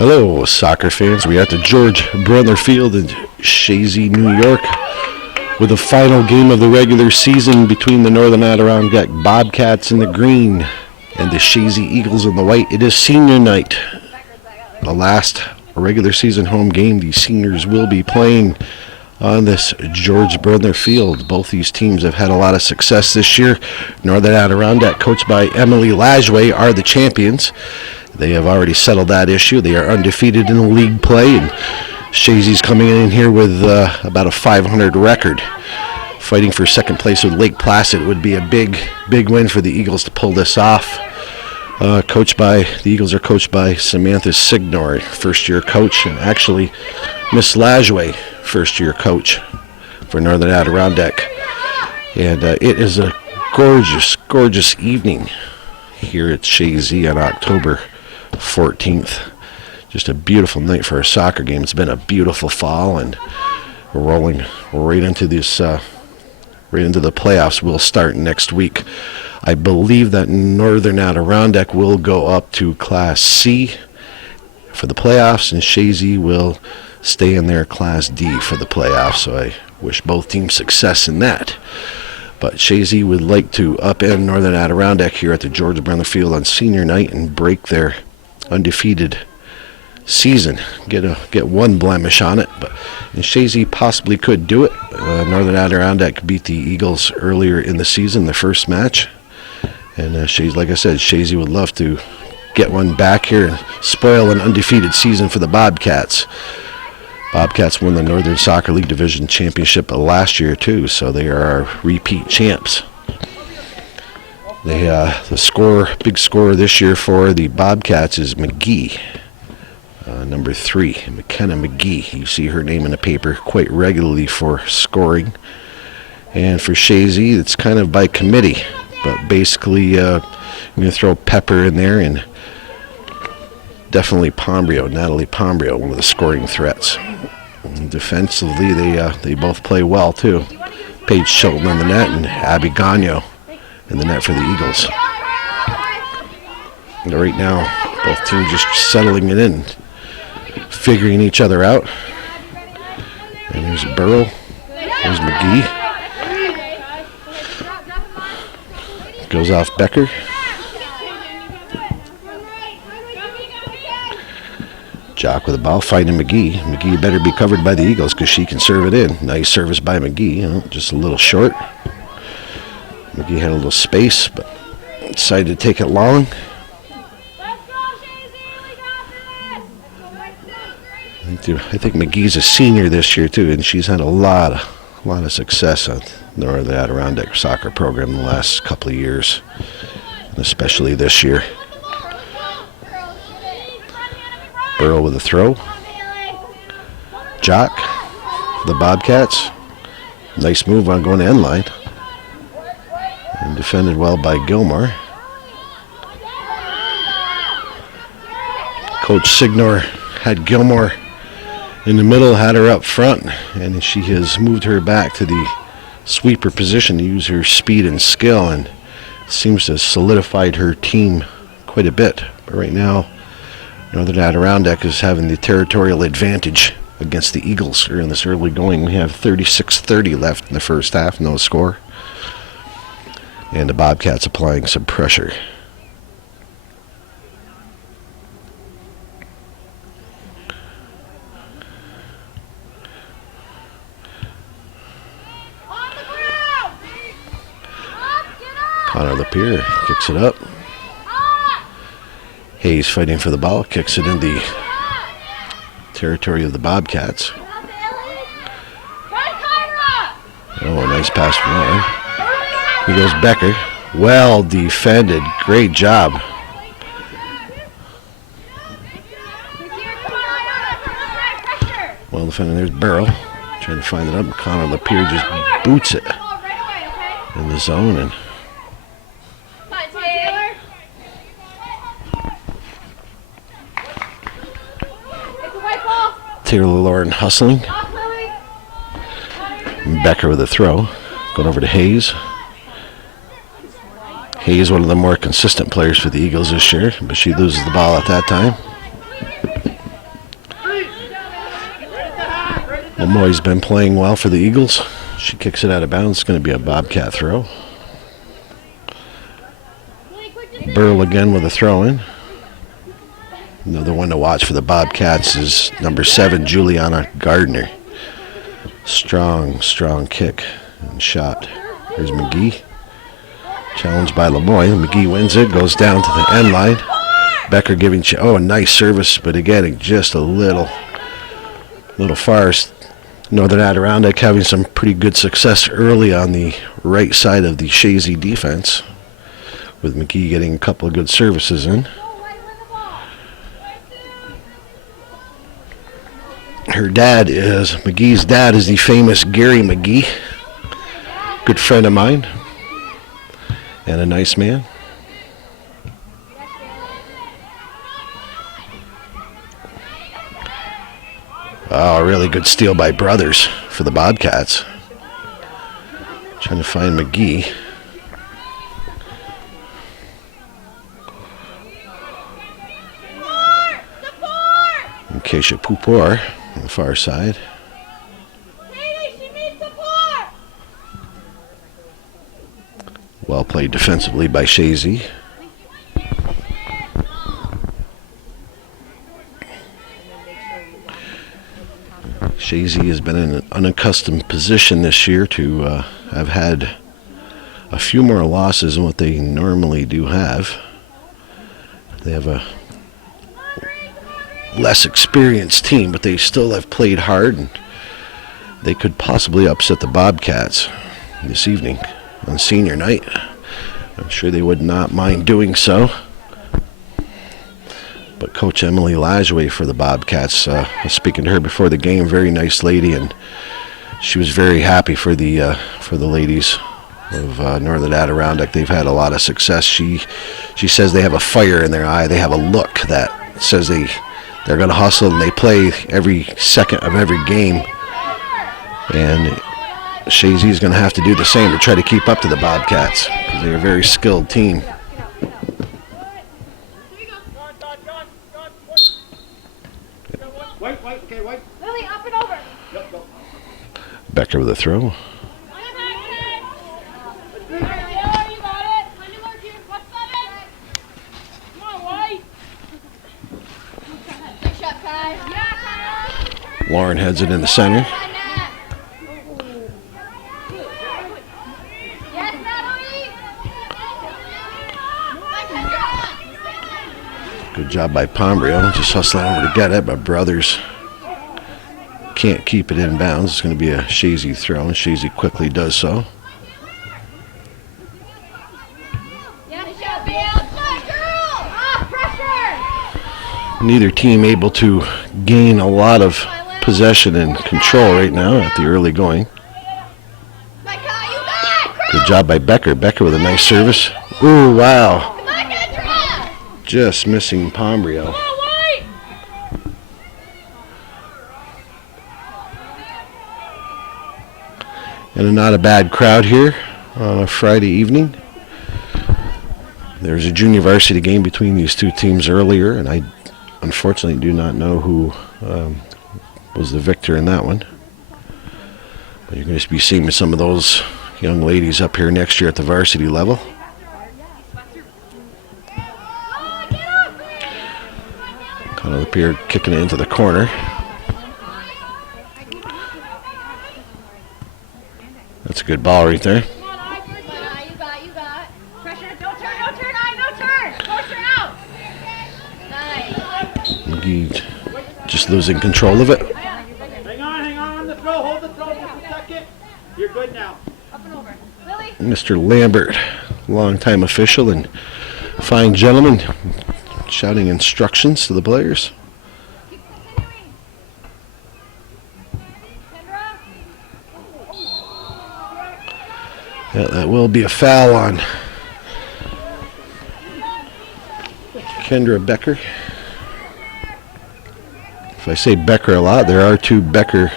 Hello, soccer fans. We are at the George Brendler Field in Chazy, New York, with the final game of the regular season between the Northern Adirondack Bobcats in the green and the Chazy Eagles in the white. It is senior night, the last regular season home game the seniors will be playing on this George Brendler Field. Both these teams have had a lot of success this year. Northern Adirondack, coached by Emily Lajway, are the champions. They have already settled that issue. They are undefeated in league play, and Chazy's coming in here with about a 500 record. Fighting for second place with Lake Placid. It would be a big win for the Eagles to pull this off. The Eagles are coached by Samantha Signor, first-year coach, and actually Miss Lajway, first-year coach for Northern Adirondack. And it is a gorgeous, gorgeous evening here at Chazy on October 14th. Just a beautiful night for a soccer game. It's been a beautiful fall, and we're rolling right into this, right into the playoffs. Will start next week. I believe that Northern Adirondack will go up to Class C for the playoffs, and Chazy will stay in their Class D for the playoffs. So I wish both teams success in that. But Chazy would like to upend Northern Adirondack here at the George Brendler Field on senior night and break their undefeated season. Get one blemish on it, and Chazy possibly could do it. Northern Adirondack beat the Eagles earlier in the season, the first match, and Chazy, like I said, Chazy would love to get one back here and spoil an undefeated season for the Bobcats. Bobcats won the Northern Soccer League Division Championship last year too, so they are our repeat champs. The big scorer this year for the Bobcats is McGee, number 3, McKenna McGee. You see her name in the paper quite regularly for scoring. And for Chazy, it's kind of by committee, but basically I'm going to throw Pepper in there, and definitely Natalie Pombrio, one of the scoring threats. And defensively, they both play well too. Paige Chilton in the net and Abby Gagno in the net for the Eagles. And right now, both teams just settling it in, figuring each other out. And there's Burrow. There's McGee. Goes off Becker. Jock with the ball, finding McGee. McGee better be covered by the Eagles because she can serve it in. Nice service by McGee, just a little short. McGee had a little space, but decided to take it long. I think McGee's a senior this year too, and she's had a lot of success on the Northern Adirondack soccer program in the last couple of years, and especially this year. Burrow with a throw. Jock, the Bobcats. Nice move on going to end line. And defended well by Gilmore. Coach Signor had Gilmore in the middle, had her up front, and she has moved her back to the sweeper position to use her speed and skill, and seems to have solidified her team quite a bit. But right now, Northern Adirondack is having the territorial advantage against the Eagles here in this early going. We have 36-30 left in the first half, no score. And the Bobcats applying some pressure. Connor Lapeer kicks it up. Hayes fighting for the ball, kicks it in the territory of the Bobcats. Oh, a nice pass from there. Here goes Becker. Well defended. Great job. Well defended. There's Burrow. Trying to find it up. Connor Lapeer just boots it in the zone, and Taylor Lauren hustling. Becker with a throw. Going over to Hayes. Hayes, one of the more consistent players for the Eagles this year, but she loses the ball at that time. Lemoy's been playing well for the Eagles. She kicks it out of bounds. It's going to be a Bobcat throw. Burl again with a throw-in. Another one to watch for the Bobcats is number 7, Juliana Gardner. Strong, strong kick and shot. Here's McGee. Challenged by Lemoy. McGee wins it, goes down to the end line. Becker giving, a nice service, but again, just a little far. Northern Adirondack having some pretty good success early on the right side of the Chazy defense, with McGee getting a couple of good services in. McGee's dad is the famous Gary McGee, good friend of mine, and a nice man. Oh, really good steal by Brothers for the Bobcats. Trying to find McGee. And Keisha Pupor on the far side. Well played defensively by Chazy. Chazy has been in an unaccustomed position this year to have had a few more losses than what they normally do have. They have a less experienced team, but they still have played hard, and they could possibly upset the Bobcats this evening on senior night. I'm sure they would not mind doing so. But Coach Emily Lajoie for the Bobcats, I was speaking to her before the game, very nice lady, and she was very happy for the ladies of Northern Adirondack. They've had a lot of success. She says they have a fire in their eye. They have a look that says they're going to hustle, and they play every second of every game. And Chazy is going to have to do the same to try to keep up to the Bobcats, because they're a very skilled team. Becker with a throw. Lauren heads it in the center. Good job by Pombrio. Just hustling over to get it, but Brothers can't keep it in bounds. It's going to be a Chazy throw, and Chazy quickly does so. Neither team able to gain a lot of possession and control right now at the early going. Good job by Becker. Becker with a nice service. Ooh, wow. Just missing Pombrio. And not a bad crowd here on a Friday evening. There was a junior varsity game between these two teams earlier, and I unfortunately do not know who was the victor in that one. But you're going to be seeing some of those young ladies up here next year at the varsity level. Kind of up here kicking it into the corner. That's a good ball right there. McGee just losing control of it. Hang on the throw, hold the throw just a second. You're good now. Up and over. Mr. Lambert, longtime official and fine gentleman, shouting instructions to the players. Yeah, that will be a foul on Kendra Becker. If I say Becker a lot, there are two Becker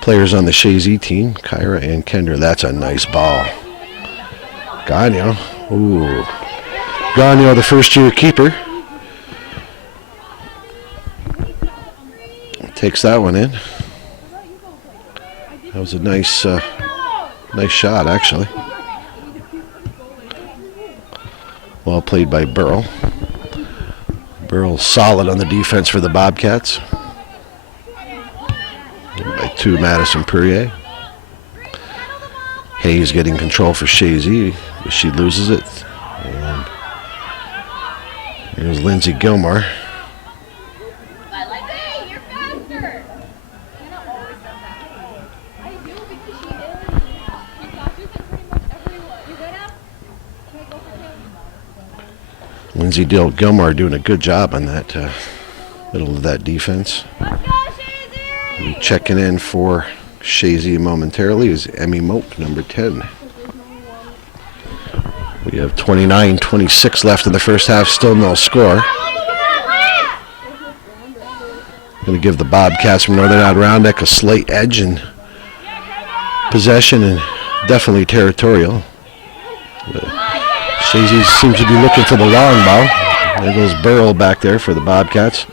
players on the Chazy team, Kyra and Kendra. That's a nice ball. Gagno. Ooh. Gagno, the first-year keeper. Takes that one in. That was a nice shot, actually. Well played by Burrell. Burrell solid on the defense for the Bobcats. By 2, Madison Perrier. Hayes getting control for Chazy, but she loses it. And here's Lindsay Gilmore. Lindsay Gilmore doing a good job on that middle of that defense. Checking in for Chazy momentarily is Emmy Moak, number 10. We have 29-26 left in the first half, still no score. Going to give the Bobcats from Northern Adirondack a slight edge in possession and definitely territorial. Chazy seems to be looking for the long ball. There goes Burrell back there for the Bobcats.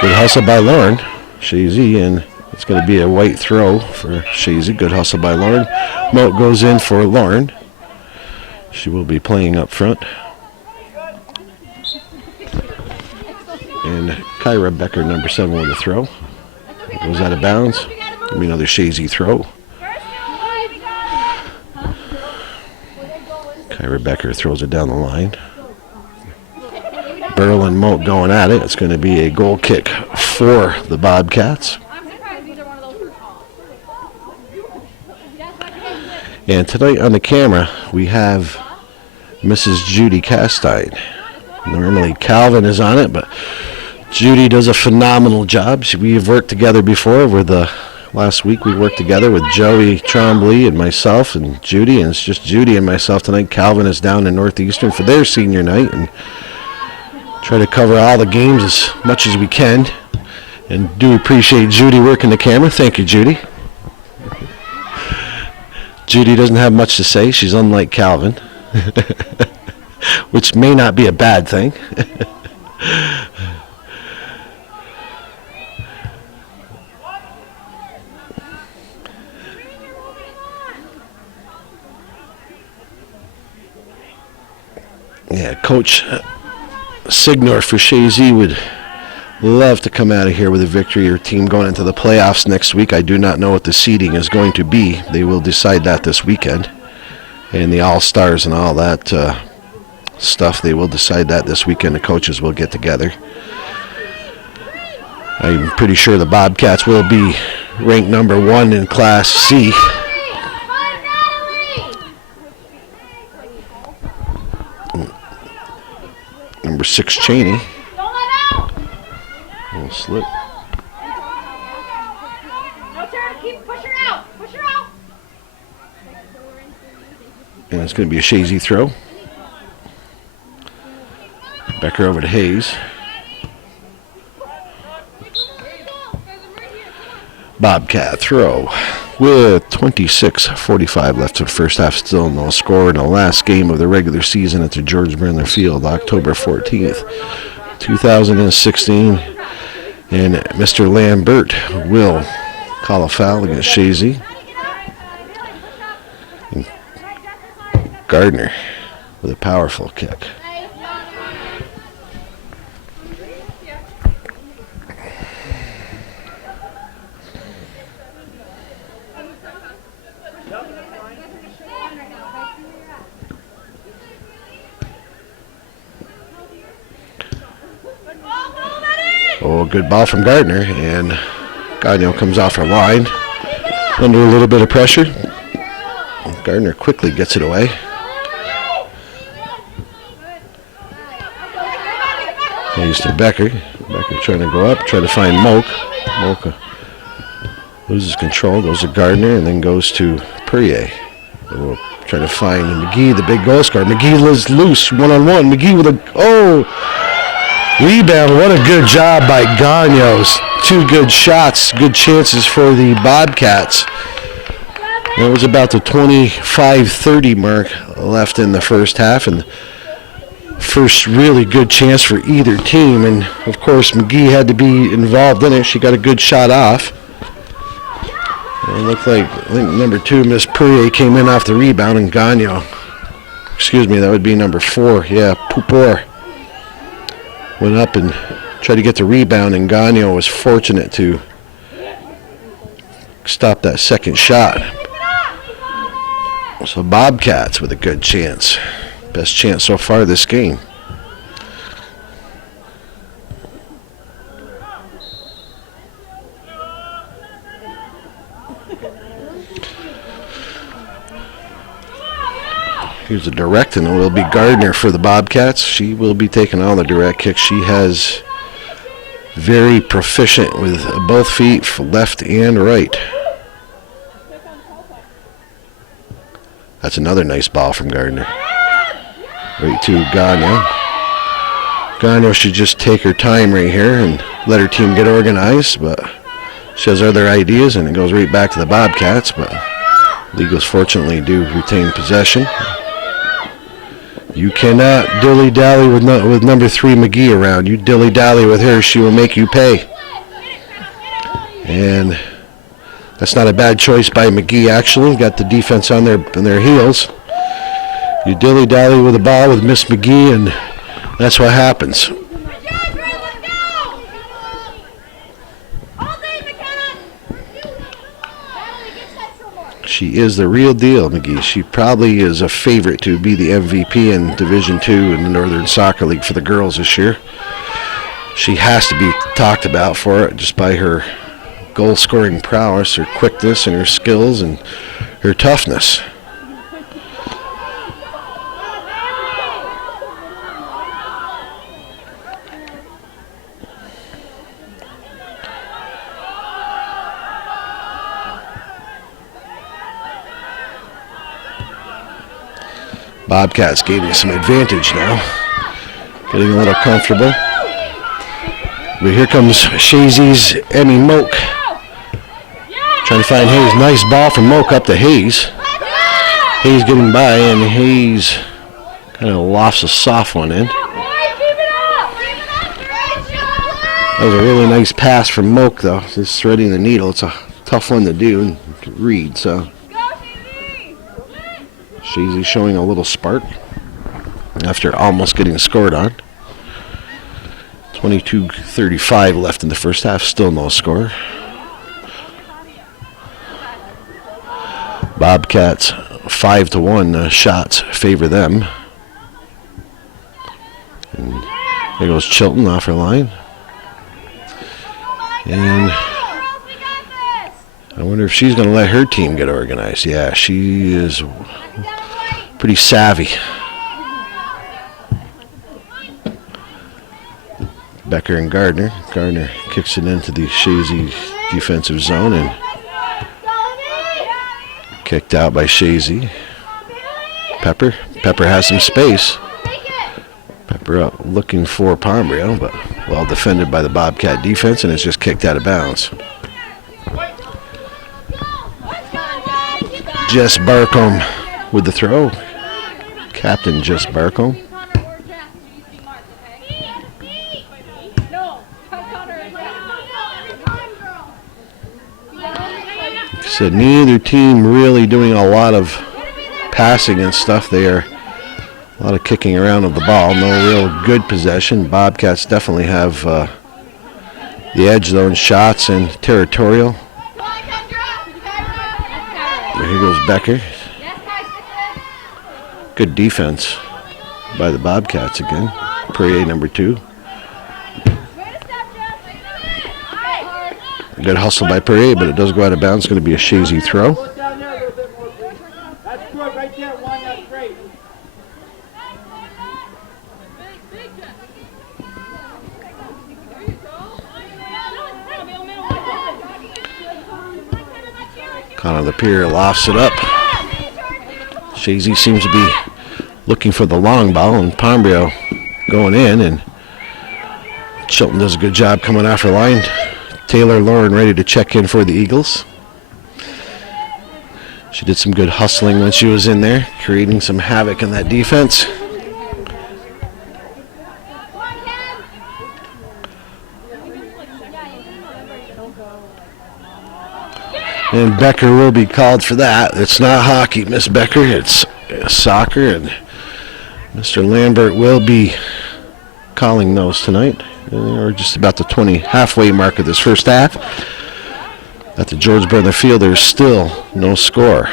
Good hustle by Lauren. Chazy, and it's going to be a white throw for Chazy. Good hustle by Lauren. Moat goes in for Lauren. She will be playing up front. And Kyra Becker, number 7, with a throw. Goes out of bounds. Give me another Chazy throw. Kyra Becker throws it down the line. Burrell and Moat going at it. It's going to be a goal kick for the Bobcats. And tonight on the camera, we have Mrs. Judy Castine. Normally Calvin is on it, but Judy does a phenomenal job. We have worked together before. Last week we worked together with Joey Trombley and myself and Judy, and it's just Judy and myself tonight. Calvin is down in Northeastern for their senior night, and try to cover all the games as much as we can. And do appreciate Judy working the camera. Thank you, Judy. Judy doesn't have much to say. She's unlike Calvin, which may not be a bad thing. Yeah, Coach Signor for Chazy would love to come out of here with a victory. Your team going into the playoffs next week. I do not know what the seeding is going to be. They will decide that this weekend. And the All-Stars and all that stuff, they will decide that this weekend. The coaches will get together. I'm pretty sure the Bobcats will be ranked number 1 in Class C. Number 6, Cheney. Little slip. And it's going to be a Chazy throw. Becker over to Hayes. Bobcat throw with 26:45 left in the first half. Still no score in the last game of the regular season at the George Brendler Field, October 14th, 2016. And Mr. Lambert will call a foul against Chazy. And Gardner with a powerful kick. Oh, good ball from Gardner, and Gagnon comes off her line under a little bit of pressure. Gardner quickly gets it away. Hayes to Becker. Becker trying to go up, trying to find Moak. Moak loses control, goes to Gardner, and then goes to Perrier. We'll try to find McGee, the big goal scorer. McGee is loose, one-on-one. McGee with a, rebound. What a good job by Gagnos. 2 good shots, good chances for the Bobcats. It was about the 25-30 mark left in the first half, and first really good chance for either team. And, of course, McGee had to be involved in it. She got a good shot off. It looked like, I think number 2, Miss Poirier, came in off the rebound, and Gagnon, excuse me, that would be number 4, yeah, Pupor, went up and tried to get the rebound, and Gagnon was fortunate to stop that second shot. So Bobcats with a good chance. Best chance so far this game. Here's a direct, and it will be Gardner for the Bobcats. She will be taking all the direct kicks. She has very proficient with both feet, left and right. That's another nice ball from Gardner. Right to Gagnon. Gagnon should just take her time right here and let her team get organized, but she has other ideas, and it goes right back to the Bobcats, but the Eagles fortunately do retain possession. You cannot dilly-dally with number 3 McGee around. You dilly-dally with her, she will make you pay. And that's not a bad choice by McGee, actually. Got the defense on their heels. You dilly-dally with the ball with Miss McGee, and that's what happens. She is the real deal, McGee. She probably is a favorite to be the MVP in Division II in the Northern Soccer League for the girls this year. She has to be talked about for it just by her goal-scoring prowess, her quickness, and her skills, and her toughness. Bobcats gaining some advantage now, getting a little comfortable. But here comes Chazy's Emmy Moak. Trying to find Hayes. Nice ball from Moak up to Hayes. Hayes getting by, and Hayes kind of lofts a soft one in. That was a really nice pass from Moak, though. Just threading the needle. It's a tough one to do and to read, so. Chazy showing a little spark after almost getting scored on. 22:35 left in the first half, still no score. Bobcats 5-1 shots favor them. And there goes Chilton off her line. And I wonder if she's going to let her team get organized. Yeah, she is pretty savvy. Becker and Gardner. Gardner kicks it into the Chazy defensive zone and kicked out by Chazy. Pepper has some space. Pepper up looking for Pombrio, but well defended by the Bobcat defense, and it's just kicked out of bounds. Jess Barcombe with the throw. Captain Jess Barcombe. Said neither team really doing a lot of passing and stuff. They are a lot of kicking around of the ball. No real good possession. Bobcats definitely have the edge though in shots and territorial. Here goes Becker. Good defense by the Bobcats again. Poirier number 2. Good hustle by Poirier, but it does go out of bounds. It's going to be a Chazy throw. That's good right there, one. That's great. Connor Lapierre lofts it up. Chazy seems to be looking for the long ball, and Pombrio going in, and Chilton does a good job coming off her line. Taylor Lauren ready to check in for the Eagles. She did some good hustling when she was in there, creating some havoc in that defense. And Becker will be called for that. It's not hockey, Miss Becker. It's soccer, and Mr. Lambert will be calling those tonight. We're just about the halfway mark of this first half. At the George Brendler Field, there's still no score.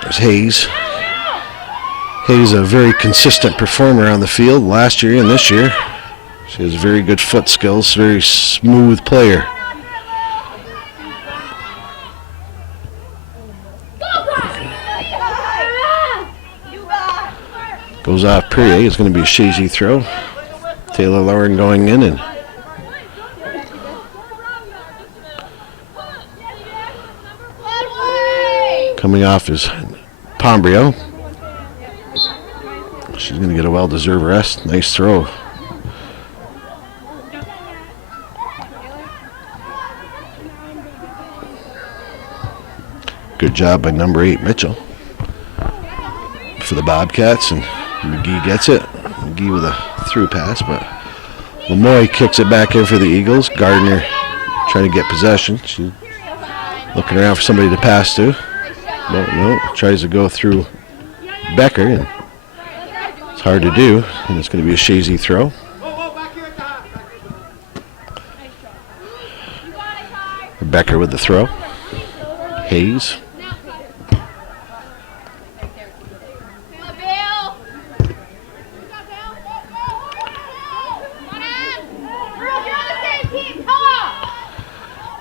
There's Hayes. Hayes, a very consistent performer on the field last year and this year. She has very good foot skills, very smooth player. Goes off Perrier. It's going to be a Chazy throw. Taylor Lauren going in and coming off is Pombrio. She's going to get a well-deserved rest. Nice throw. Good job by number 8, Mitchell, for the Bobcats, and McGee gets it. McGee with a through pass, but Lemoy kicks it back in for the Eagles. Gardner trying to get possession. She's looking around for somebody to pass to. No, tries to go through Becker, and it's hard to do, and it's going to be a Chazy throw. Becker with the throw. Hayes.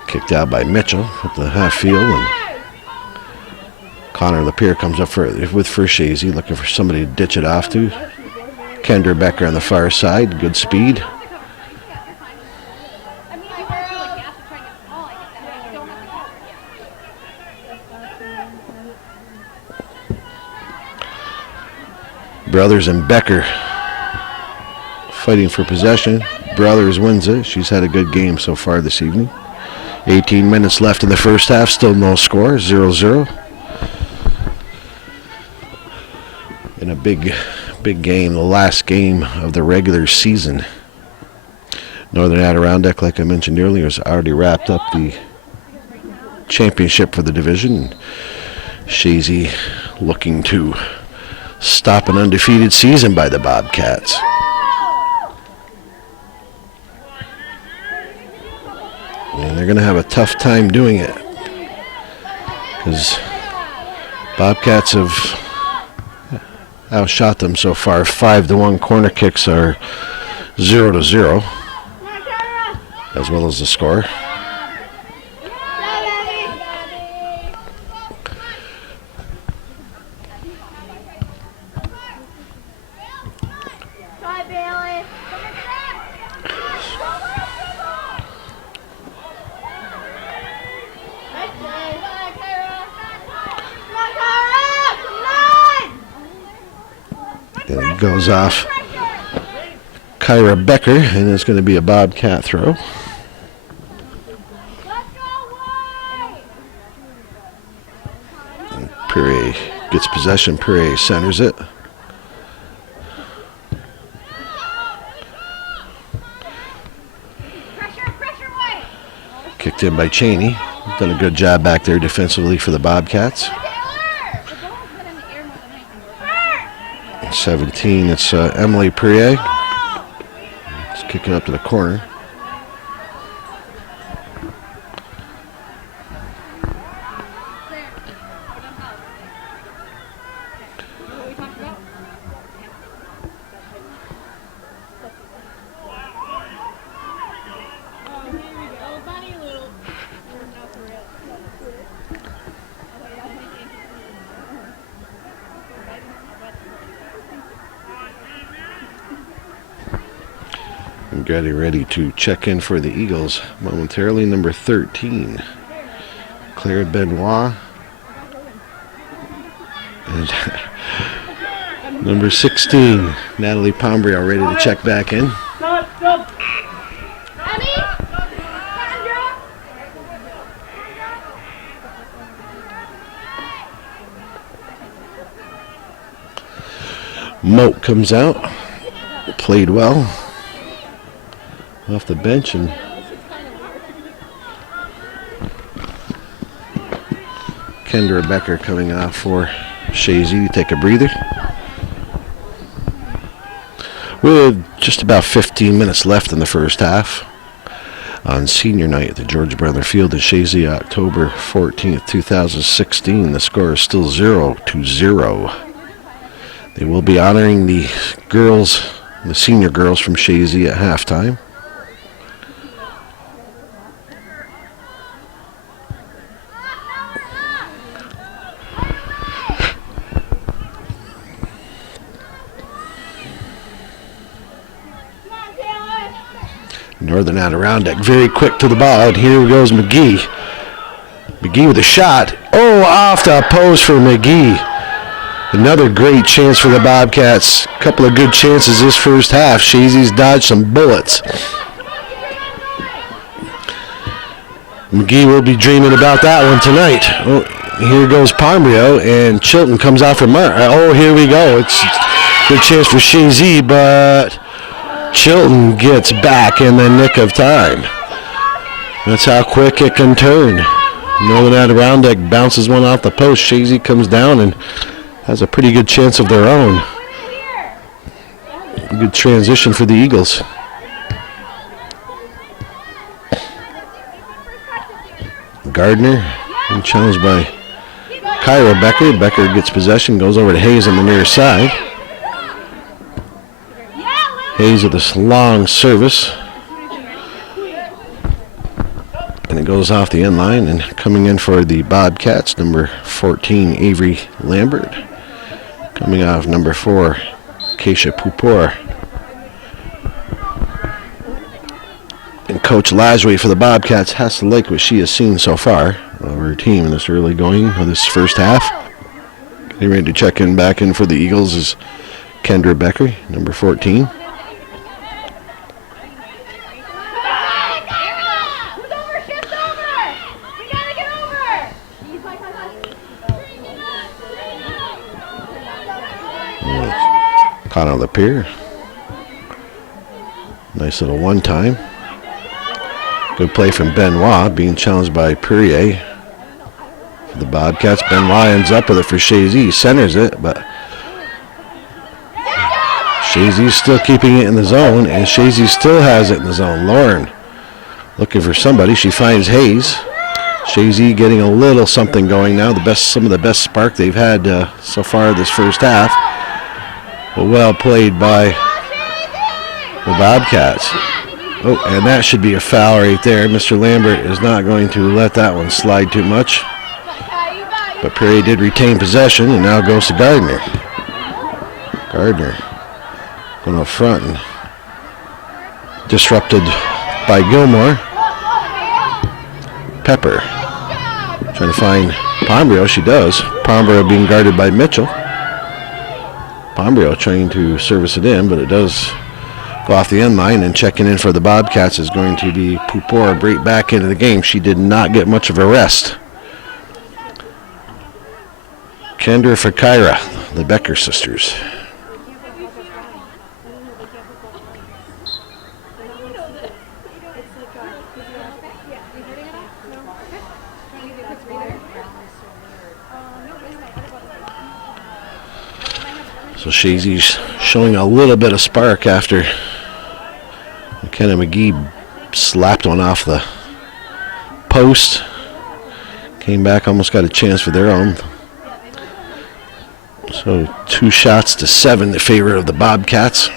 Kicked out by Mitchell at the half field, and Connor Lapierre comes up for Chazy, looking for somebody to ditch it off to. Kendra Becker on the far side, good speed. Brothers and Becker fighting for possession. Brothers wins it. She's had a good game so far this evening. 18 minutes left in the first half. Still no score. 0-0. In a big game. The last game of the regular season. Northern Adirondack, like I mentioned earlier, has already wrapped up the championship for the division. Chazy looking to stop an undefeated season by the Bobcats. And they're going to have a tough time doing it, because Bobcats have outshot them so far. 5-1 corner kicks are 0-0, as well as the score. Goes off Kyra Becker, and it's going to be a Bobcat throw. Perrier gets possession. Perrier centers it. Kicked in by Cheney. Done a good job back there defensively for the Bobcats. 17, it's Emily Perrier. Let's kick it up to the corner. And getting ready to check in for the Eagles momentarily, number 13, Claire Benoit. And number 16, Natalie Pombrio, ready to check back in. Moat comes out, played well. off the bench, and Kendra Becker coming off for Chazy to take a breather. With just about 15 minutes left in the first half on senior night at the George Brendler Field in Chazy, October 14th, 2016. The score is still 0-0. They will be honoring the girls, the senior girls from Chazy at halftime. Northern Adirondack very quick to the ball, and here goes McGee. McGee with a shot. Oh, off the post for McGee. Another great chance for the Bobcats. A couple of good chances this first half. Chazy's dodged some bullets. McGee will be dreaming about that one tonight. Oh, here goes Pombrio, and Chilton comes out for Mark. Oh, here we go. It's a good chance for Chazy, but Chilton gets back in the nick of time. That's how quick it can turn. Northern Adirondack bounces one off the post. Chazy comes down and has a pretty good chance of their own. Good transition for the Eagles. Gardner being challenged by Kyra Becker. Becker gets possession, goes over to Hayes on the near side. Hayes with this long service. And it goes off the end line, and coming in for the Bobcats, number 14, Avery Lambert. Coming off number 4, Keisha Pupor. And Coach Lajoie for the Bobcats has to like what she has seen so far of her team in this early going of this first half. Getting ready to check in back in for the Eagles is Kendra Becker, number 14. Caught on the pier. Nice little one-time. Good play from Benoit, being challenged by Perrier. For the Bobcats, Benoit ends up with it for Chazy. He centers it, but Chazy's still keeping it in the zone, and Chazy still has it in the zone. Lauren looking for somebody. She finds Hayes. Chazy getting a little something going now. Some of the best spark they've had so far this first half. But well played by the Bobcats. Oh, and that should be a foul right there. Mr. Lambert is not going to let that one slide too much. But Perry did retain possession, and now goes to Gardner. Gardner going up front and disrupted by Gilmore. Pepper trying to find Pombrio. She does. Pombrio being guarded by Mitchell. Pombrio trying to service it in, but it does go off the end line, and checking in for the Bobcats is going to be Pupor right back into the game. She did not get much of a rest. Kendra for Kyra, the Becker sisters. So Chazy's showing a little bit of spark after McKenna McGee slapped one off the post. Came back, almost got a chance for their own. So 2 shots to 7 in favor of the Bobcats.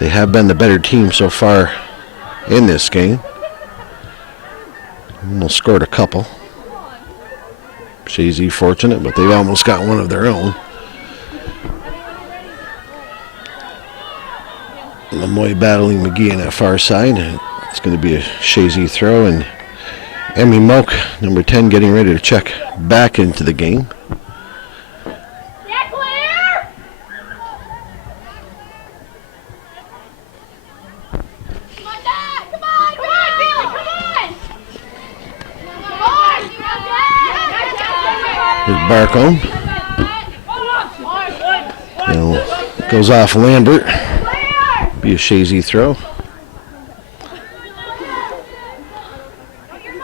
They have been the better team so far in this game. Almost scored a couple. Chazy fortunate, but they've almost got one of their own. Lemoy battling McGee on that far side. It's going to be a Chazy throw, and Emmy Moak, number 10, getting ready to check back into the game. Here's Barcombe. Now goes off Lambert. Be a Chazy throw.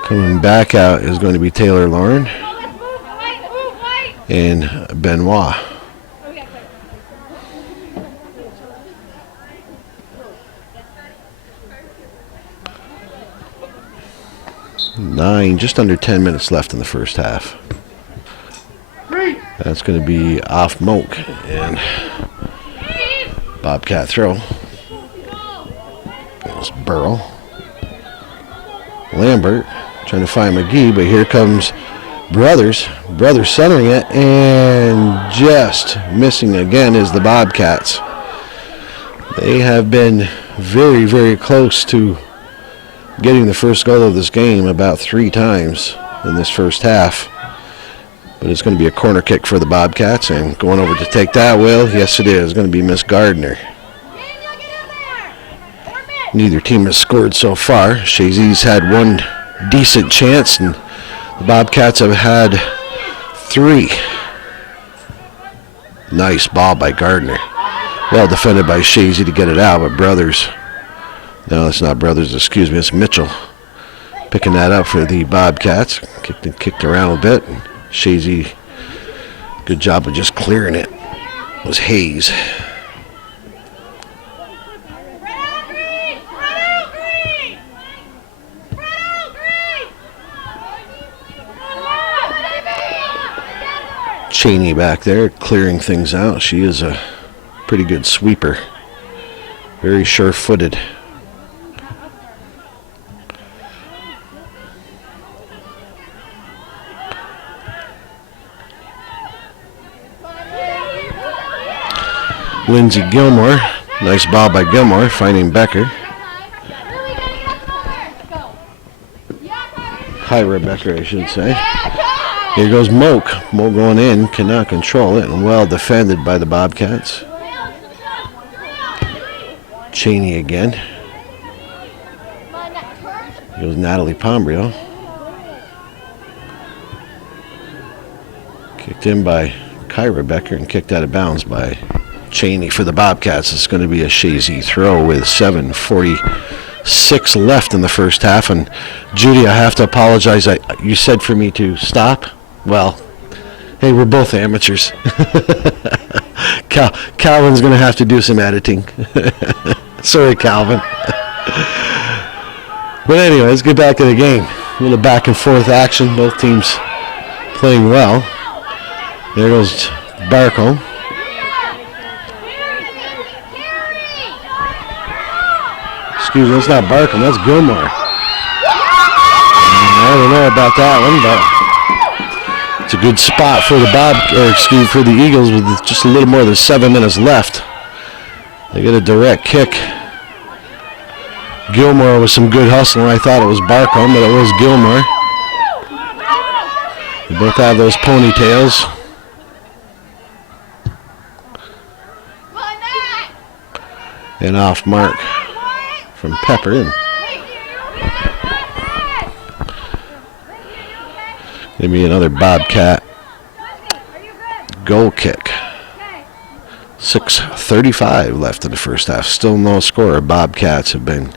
Coming back out is going to be Taylor Lauren and Benoit. 9, just under 10 minutes left in the first half. That's going to be off Moak and Bobcat throw. There's Burrow. Lambert trying to find McGee, but here comes Brothers. Brothers centering it, and just missing again is the Bobcats. They have been very, very close to getting the first goal of this game about 3 times in this first half. But it's going to be a corner kick for the Bobcats, and going over to take that, Will, yes it is, going to be Miss Gardner. Neither team has scored so far. Chazy's had one decent chance, and the Bobcats have had 3. Nice ball by Gardner. Well defended by Chazy to get it out, but Brothers, no, it's not Brothers, excuse me, it's Mitchell picking that up for the Bobcats. Kicked around a bit. Chazy, good job of just clearing it. It was Hayes. Cheney back there clearing things out. She is a pretty good sweeper. Very sure-footed. Lindsay Gilmore. Nice ball by Gilmore, finding Becker. Kyra Becker, I should say. Here goes Moak. Moak going in, cannot control it, and well defended by the Bobcats. Cheney again. Here goes Natalie Pombrio. Kicked in by Kyra Becker and kicked out of bounds by Cheney for the Bobcats. It's going to be a Chazy throw with 7:46 left in the first half. And Judy, I have to apologize. You said for me to stop. Well, hey, we're both amateurs. Calvin's going to have to do some editing. Sorry, Calvin. But anyway, let's get back to the game. A little back and forth action. Both teams playing well. There goes Barcombe. Excuse me, it's not Barcombe, that's Gilmore. I don't know about that one, but it's a good spot for the for the Eagles with just a little more than 7 minutes left. They get a direct kick. Gilmore with some good hustling. I thought it was Barcombe, but it was Gilmore. They both have those ponytails. And off mark from Pepper. And give me another Bobcat goal kick. 6:35 left in the first half. Still no score. Bobcats have been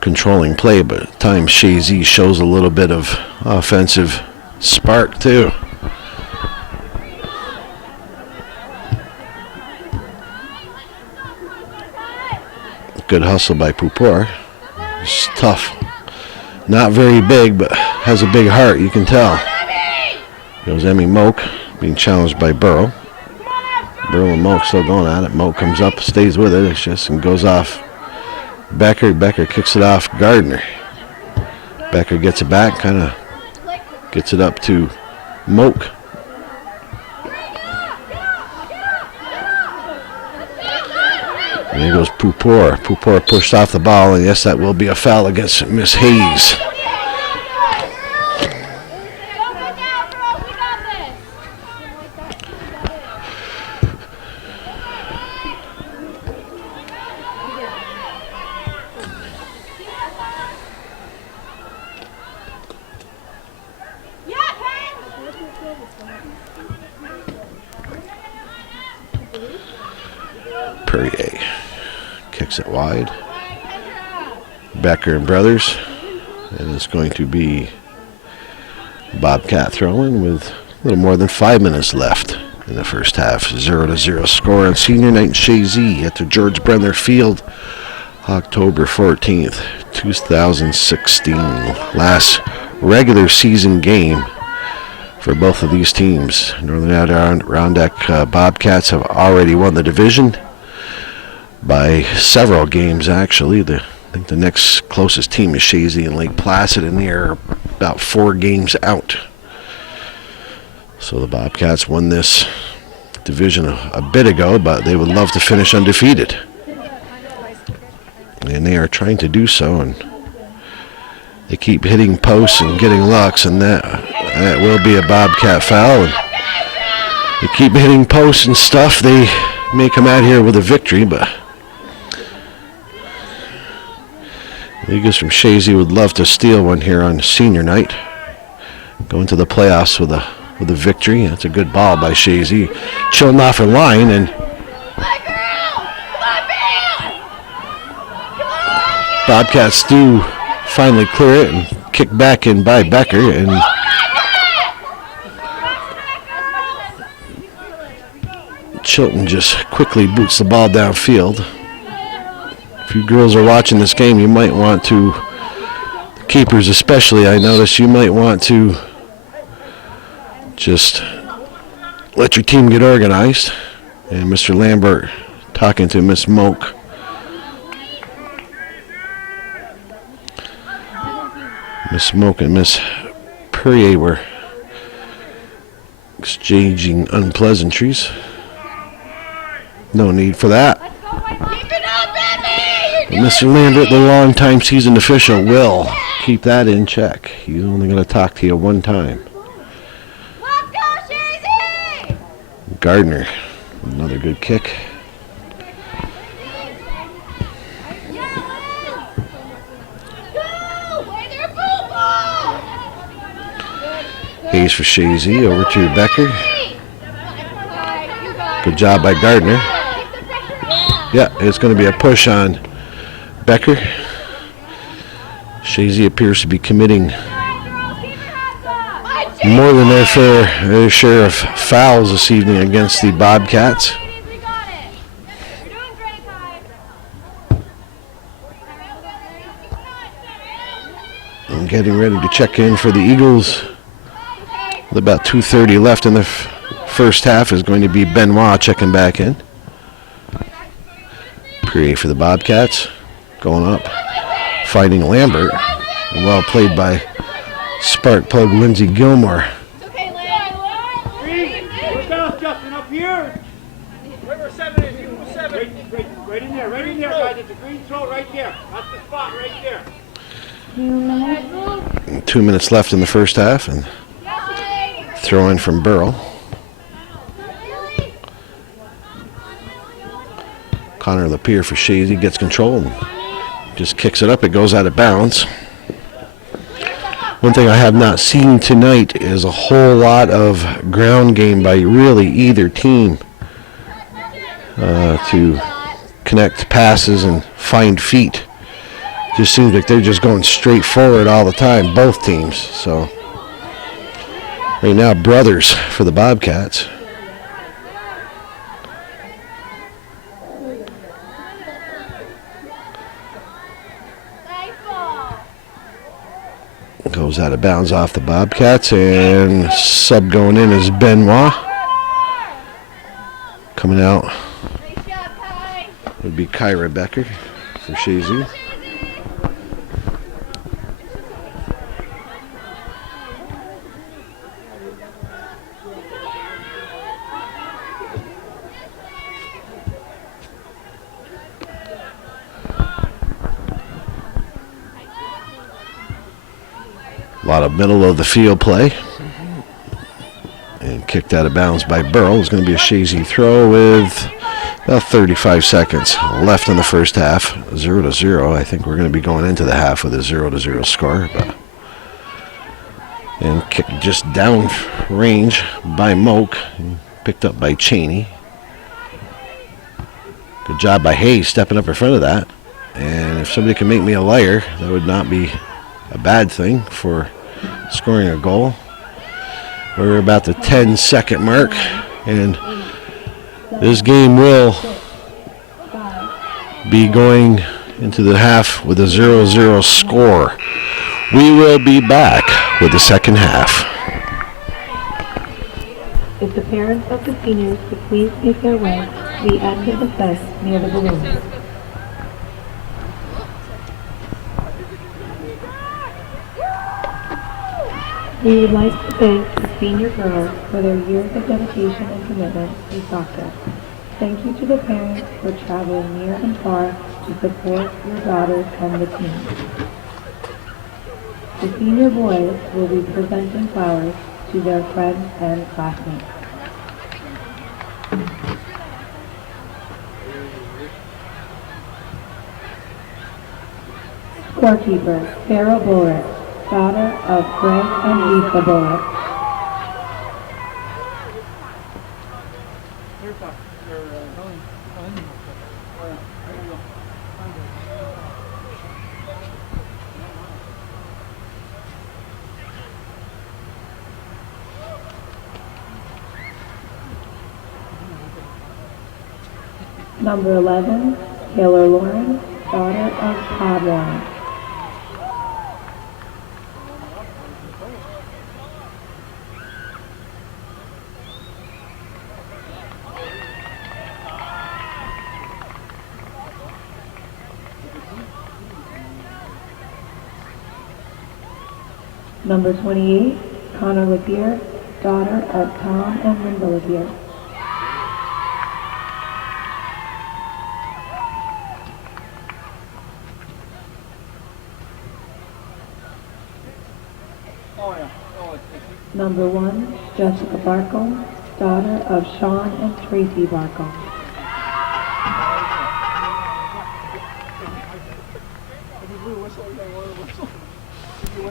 controlling play, but at times Chazy shows a little bit of offensive spark too. Good hustle by Pupor. It's tough. Not very big, but has a big heart, you can tell. Goes Emmy Moak, being challenged by Burrow. Burrow and Moak still going at it. Moak comes up, stays with it, it's just, and goes off Becker. Becker kicks it off Gardner. Becker gets it back, kind of gets it up to Moak. And here goes Pupor. Pupor pushed off the ball, and yes, that will be a foul against Miss Hayes. Kicks it wide. Becker and Brothers. And it's going to be Bobcat throwing with a little more than 5 minutes left in the first half. 0-0 score on senior night in Chazy at the George Brendler Field, October 14th, 2016. Last regular season game for both of these teams. Northern Adirondack Bobcats have already won the division by several games, actually. I think the next closest team is Chazy and Lake Placid, and they are about 4 games out. So the Bobcats won this division a bit ago, but they would love to finish undefeated. And they are trying to do so, and they keep hitting posts and getting locks, and that will be a Bobcat foul. And they keep hitting posts and stuff. They may come out here with a victory, but Leaguers from Chazy would love to steal one here on senior night. Go into the playoffs with a victory. That's a good ball by Chazy. Chilling off her line, and Bobcats do finally clear it and kick back in by Becker, and Chilton just quickly boots the ball downfield. If you girls are watching this game, you might want to, keepers especially, I notice, you might want to just let your team get organized. And Mr. Lambert talking to Miss Moak. Miss Moak and Miss Perrier were exchanging unpleasantries. No need for that. But Mr. Lambert, the longtime seasoned official, will keep that in check. He's only going to talk to you one time. Gardner, another good kick. Hayes for Chazy, over to Becker. Good job by Gardner. Yeah, it's going to be a push on Becker. Chazy appears to be committing more than their fair share of fouls this evening against the Bobcats. And getting ready to check in for the Eagles with about 2:30 left in the first half is going to be Benoit checking back in. Perrier for the Bobcats, going up, fighting Lambert. Well played by spark plug Lindsey Gilmore. Look out, Justin, up here. Where 7 is, you move 7. Right in there, guys. It's a green throw right there. That's the spot right there. 2 minutes left in the first half, and throw in from Burrell. Connor Lapierre for Chazy gets control and just kicks it up. It goes out of bounds. One thing I have not seen tonight is a whole lot of ground game by really either team to connect passes and find feet. Just seems like they're just going straight forward all the time, both teams. So right now, Brothers for the Bobcats. Goes out of bounds off the Bobcats, and sub going in is Benoit. Coming out would be Kyra Becker for Chazy. A lot of middle of the field play. And kicked out of bounds by Burrell. It's going to be a Chazy throw with about 35 seconds left in the first half. 0-0. I think we're going to be going into the half with a 0-0 score. And kicked just down range by Moak. Picked up by Cheney. Good job by Hayes stepping up in front of that. And if somebody can make me a liar, that would not be a bad thing for scoring a goal. We're about the 10-second mark, and this game will be going into the half with a 0-0 score. We will be back with the second half. If the parents of the seniors could please make their way to the end of the fence near the balloons. We would like to thank the senior girls for their years of dedication and commitment to soccer. Thank you to the parents for traveling near and far to support your daughters and the team. The senior boys will be presenting flowers to their friends and classmates. Scorekeeper, Sarah Bullock, daughter of Greg and Lisa Bullock. Number 11, Taylor Lauren, daughter of Todd Lauren. Number 28, Connor Lapeer, daughter of Tom and Linda Lapeer. Number 1, Jessica Barkle, daughter of Sean and Tracy Barkle.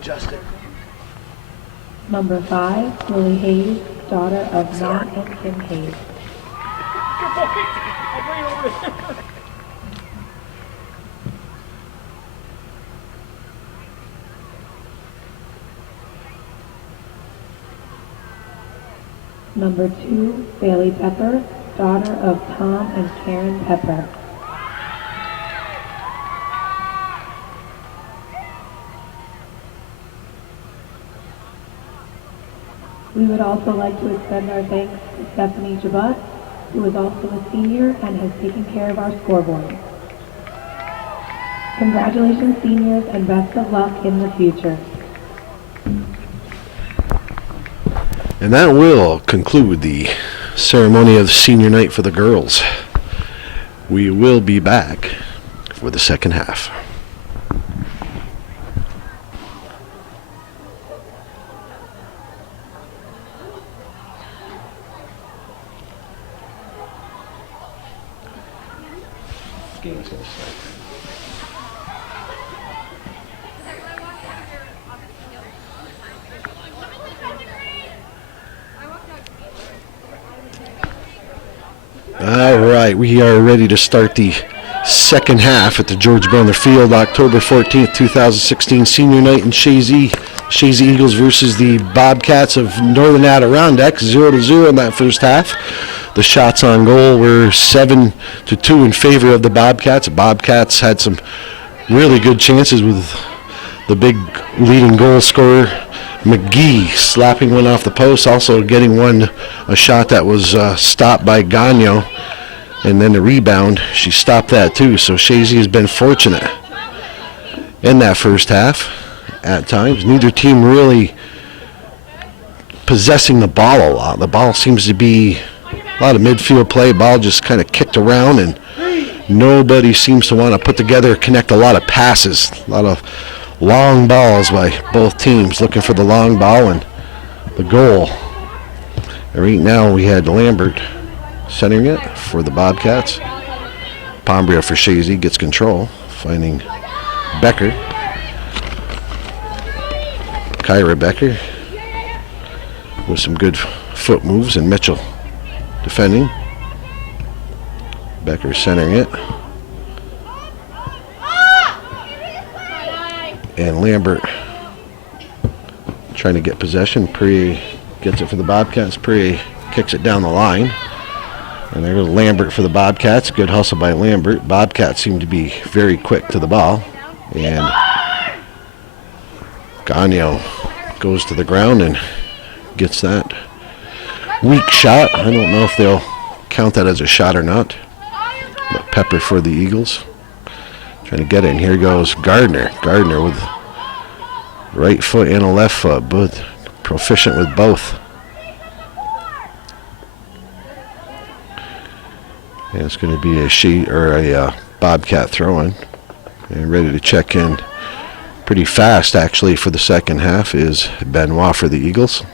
Justin. Number 5, Lily Hayes, daughter of Matt and Kim Hayes. I'll bring it over there. Number 2, Bailey Pepper, daughter of Tom and Karen Pepper. We would also like to extend our thanks to Stephanie Jabut, who is also a senior and has taken care of our scoreboard. Congratulations, seniors, and best of luck in the future. And that will conclude the ceremony of senior night for the girls. We will be back for the second half. All right, we are ready to start the second half at the George Brendler Field, October 14th, 2016, senior night in Chazy. Chazy Eagles versus the Bobcats of Northern Adirondack, 0-0 in that first half. The shots on goal were 7-2 in favor of the Bobcats. The Bobcats had some really good chances with the big leading goal scorer, McGee, slapping one off the post, also getting a shot that was stopped by Gagno, and then the rebound, she stopped that too. So Chazy has been fortunate in that first half at times. Neither team really possessing the ball a lot. The ball seems to be a lot of midfield play, ball just kind of kicked around, and nobody seems to want to put together, connect a lot of passes, a lot of long balls by both teams, looking for the long ball and the goal. Right now we had Lambert centering it for the Bobcats. Pombria for Chazy gets control, finding Becker. Kyra Becker with some good foot moves, and Mitchell defending. Becker centering it. And Lambert trying to get possession. Perrier gets it for the Bobcats. Perrier kicks it down the line. And there goes Lambert for the Bobcats. Good hustle by Lambert. Bobcats seem to be very quick to the ball. And Gagnon goes to the ground and gets that weak shot. I don't know if they'll count that as a shot or not. But Pepper for the Eagles. Trying to get it, and here goes Gardner. Gardner with right foot and a left foot, both proficient with both. And it's going to be a Bobcat throw-in. And ready to check in pretty fast, actually, for the second half is Benoit for the Eagles.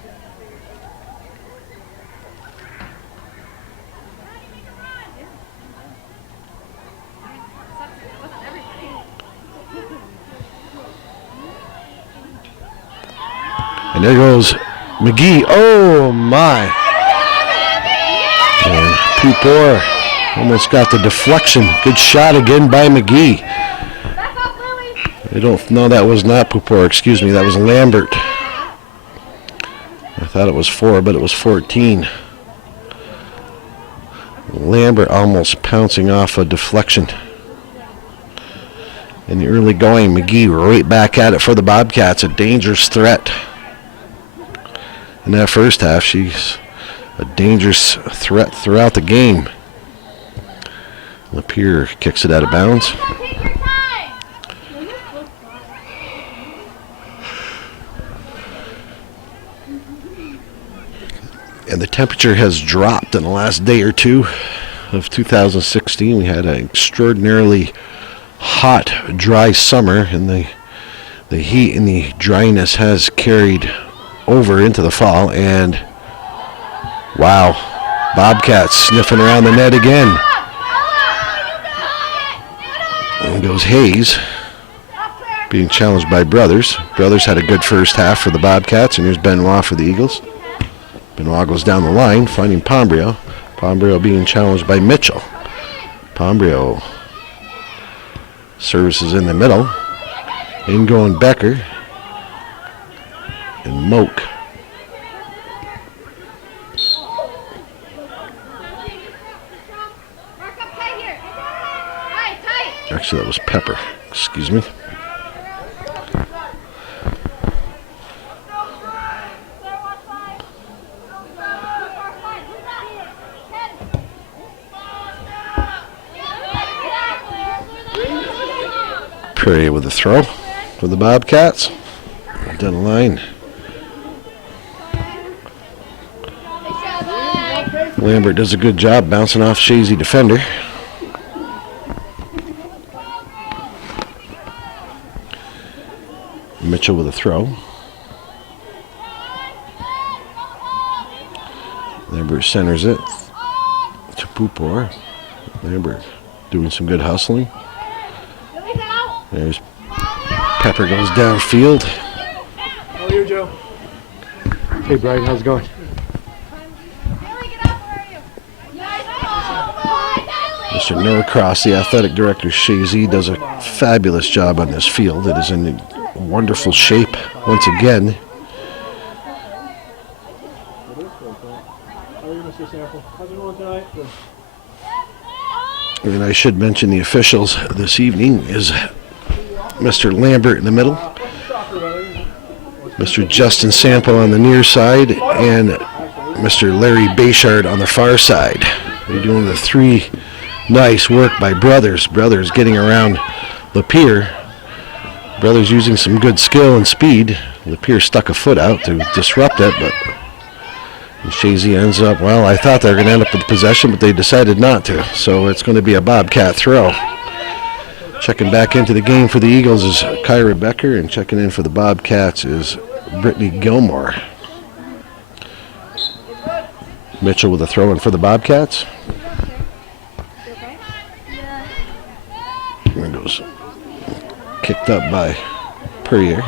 And there goes McGee. Oh, my. And Pupor almost got the deflection. Good shot again by McGee. I don't know, that was not Pupor. Excuse me, that was Lambert. I thought it was 4, but it was 14. Lambert almost pouncing off a deflection. In the early going, McGee right back at it for the Bobcats. A dangerous threat. In that first half, she's a dangerous threat throughout the game. Lapierre kicks it out of bounds. And the temperature has dropped in the last day or two of 2016. We had an extraordinarily hot, dry summer, and the heat and the dryness has carried over into the fall. And wow, Bobcats sniffing around the net again. And goes Hayes, being challenged by Brothers. Brothers had a good first half for the Bobcats, and here's Benoit for the Eagles. Benoit goes down the line, finding Pombrio. Pombrio being challenged by Mitchell. Pombrio services in the middle. In going Becker. And Moak. Actually, that was Pepper. Excuse me. Perrier with a throw for the Bobcats. Down the line. Lambert does a good job bouncing off Chazy defender. Mitchell with a throw. Lambert centers it to Pupor. Lambert doing some good hustling. There's Pepper goes downfield. How are you, Joe? Hey, Brian, how's it going? Mr. Norcross, the athletic director, Chazy, does a fabulous job on this field. It is in wonderful shape once again. How are you, Mr. Sample? How's it going tonight? Good. And I should mention the officials this evening is Mr. Lambert in the middle, Mr. Justin Sample on the near side, and Mr. Larry Bayshard on the far side. They're doing the three nice work by Brothers. Brothers getting around Lapierre. Brothers using some good skill and speed. Lapierre stuck a foot out to disrupt it, but Chazy ends up, well, I thought they were going to end up with possession, but they decided not to. So it's going to be a Bobcat throw. Checking back into the game for the Eagles is Kyra Becker, and checking in for the Bobcats is Brittany Gilmore. Mitchell with a throw in for the Bobcats. There goes. Kicked up by Perrier.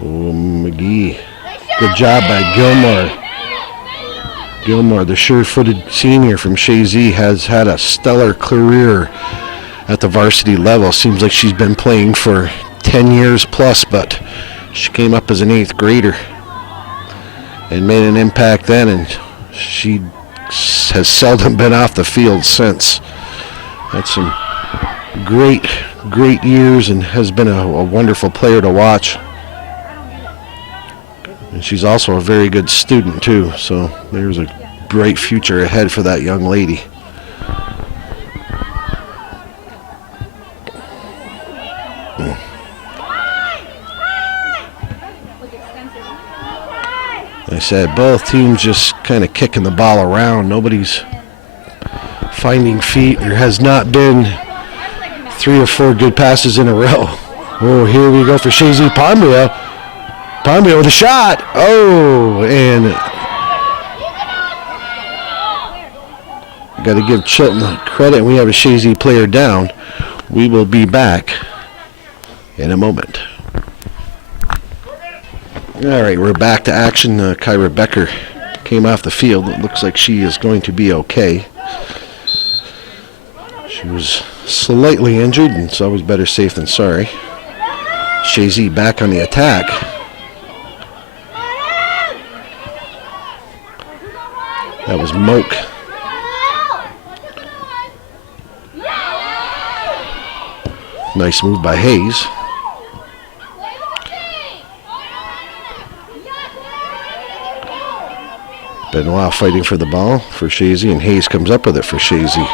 Oh, McGee. Good job by Gilmore. Gilmore, the sure-footed senior from Chazy, has had a stellar career at the varsity level. Seems like she's been playing for 10 years plus, but she came up as an 8th grader and made an impact then, and she has seldom been off the field since. Had some great years and has been a wonderful player to watch. And she's also a very good student too, so there's a bright future ahead for that young lady. I said both teams just kind of kicking the ball around. Nobody's finding feet. There has not been 3 or 4 good passes in a row. Oh, here we go for Chazy Pombrio. Pombrio with a shot. Oh, and got to give Chilton credit. We have a Chazy player down. We will be back in a moment. All right, we're back to action. Kyra Becker came off the field. It looks like she is going to be okay. She was slightly injured, and it's always better safe than sorry. Chazy back on the attack. That was Moak. Nice move by Hayes. Benoit fighting for the ball for Chazy, and Hayes comes up with it for Chazy.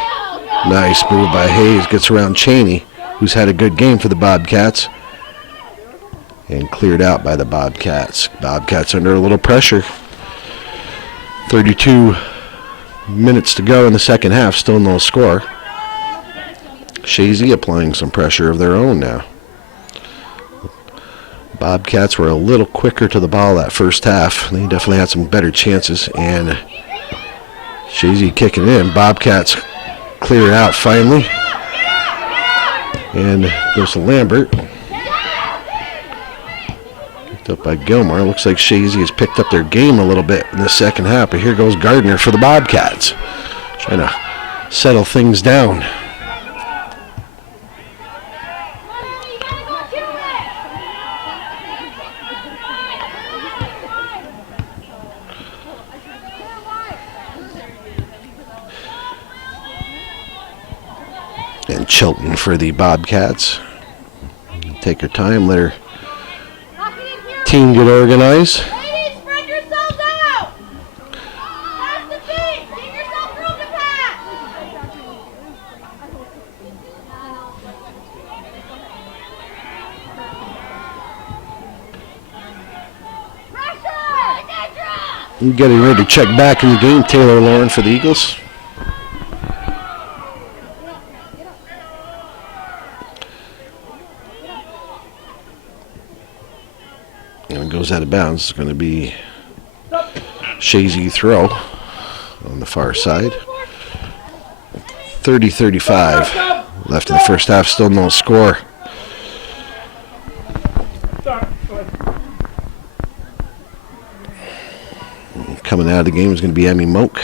Nice move by Hayes. Gets around Cheney, who's had a good game for the Bobcats, and cleared out by the Bobcats. Bobcats under a little pressure. 32 minutes to go in the second half. Still no score. Chazy applying some pressure of their own now. Bobcats were a little quicker to the ball that first half. They definitely had some better chances, and Chazy kicking in. Bobcats clear it out finally, and goes to Lambert. Picked up by Gilmore. Looks like Chazy has picked up their game a little bit in the second half, but here goes Gardner for the Bobcats, trying to settle things down. And Chilton for the Bobcats. Take her time, let her team get organized. Ladies, spread yourselves out. Pass the feet. Give yourself room to pass. Pressure. Getting ready to check back in the game. Taylor Lauren for the Eagles. And goes out of bounds. It's going to be Chazy throw on the far side. 30-35 left in the first half. Still no score. Coming out of the game is going to be Emmy Moak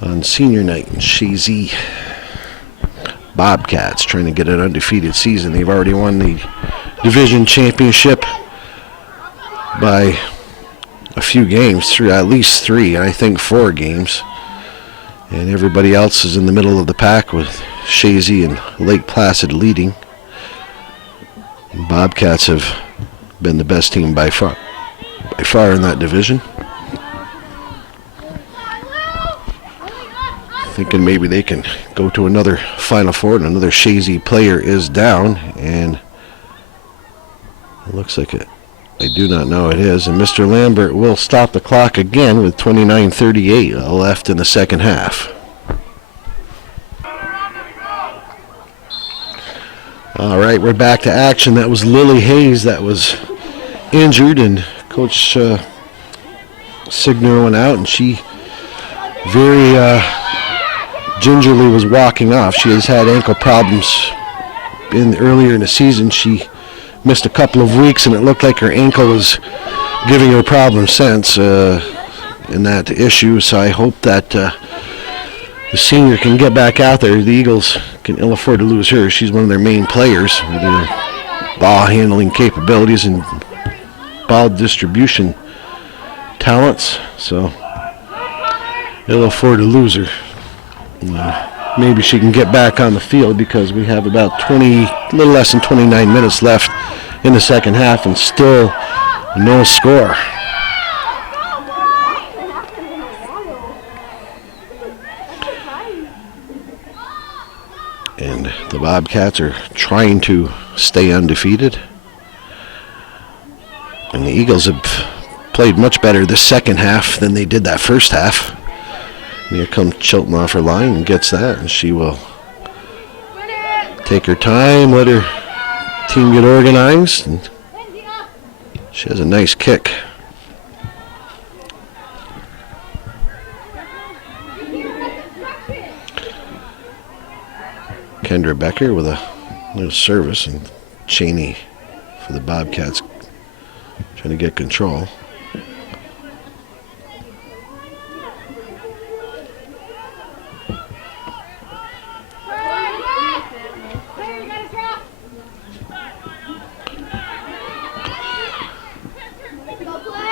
on senior night in Chazy. Bobcats trying to get an undefeated season. They've already won the division championship by a few games, through at least 3, I think 4 games. And everybody else is in the middle of the pack, with Chazy and Lake Placid leading. Bobcats have been the best team by far in that division. Thinking maybe they can go to another Final Four, and another Chazy player is down, and it looks like it. I do not know it is, and Mr. Lambert will stop the clock again with 29:38 left in the second half. All right, we're back to action. That was Lily Hayes that was injured, and Coach Signer went out, and she very gingerly was walking off. She has had ankle problems earlier in the season. She missed a couple of weeks, and it looked like her ankle was giving her problems since in that issue. So I hope that the senior can get back out there. The Eagles can ill afford to lose her. She's one of their main players with her ball handling capabilities and ball distribution talents. So they'll afford to lose her. Maybe she can get back on the field because we have about a little less than 29 minutes left in the second half and still no score. And the Bobcats are trying to stay undefeated. And the Eagles have played much better the second half than they did that first half. And here comes Chilton off her line and gets that, and she will take her time, let her team get organized. And she has a nice kick. Kendra Becker with a little service, and Cheney for the Bobcats trying to get control.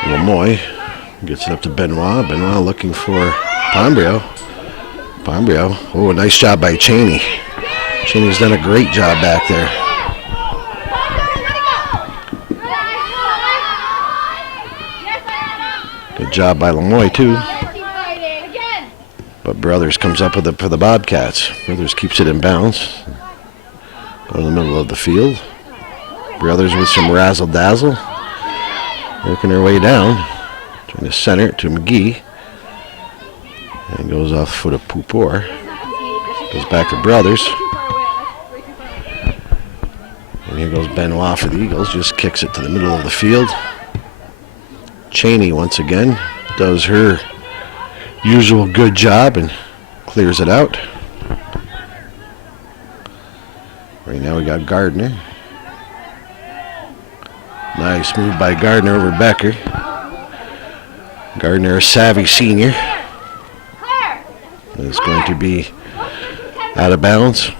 Lamoy gets it up to Benoit. Benoit looking for Pombrio. Pombrio. Oh, a nice job by Cheney. Cheney's done a great job back there. Good job by Lamoy, too. But Brothers comes up with it for the Bobcats. Brothers keeps it in bounds. Go in the middle of the field. Brothers with some razzle-dazzle. Working her way down. Trying to center it to McGee. And goes off the foot of Pupor. Goes back to Brothers. And here goes Benoit for the Eagles. Just kicks it to the middle of the field. Cheney once again does her usual good job and clears it out. Right now we got Gardner. Nice move by Gardner over Becker. Gardner, a savvy senior. It's going to be out of bounds.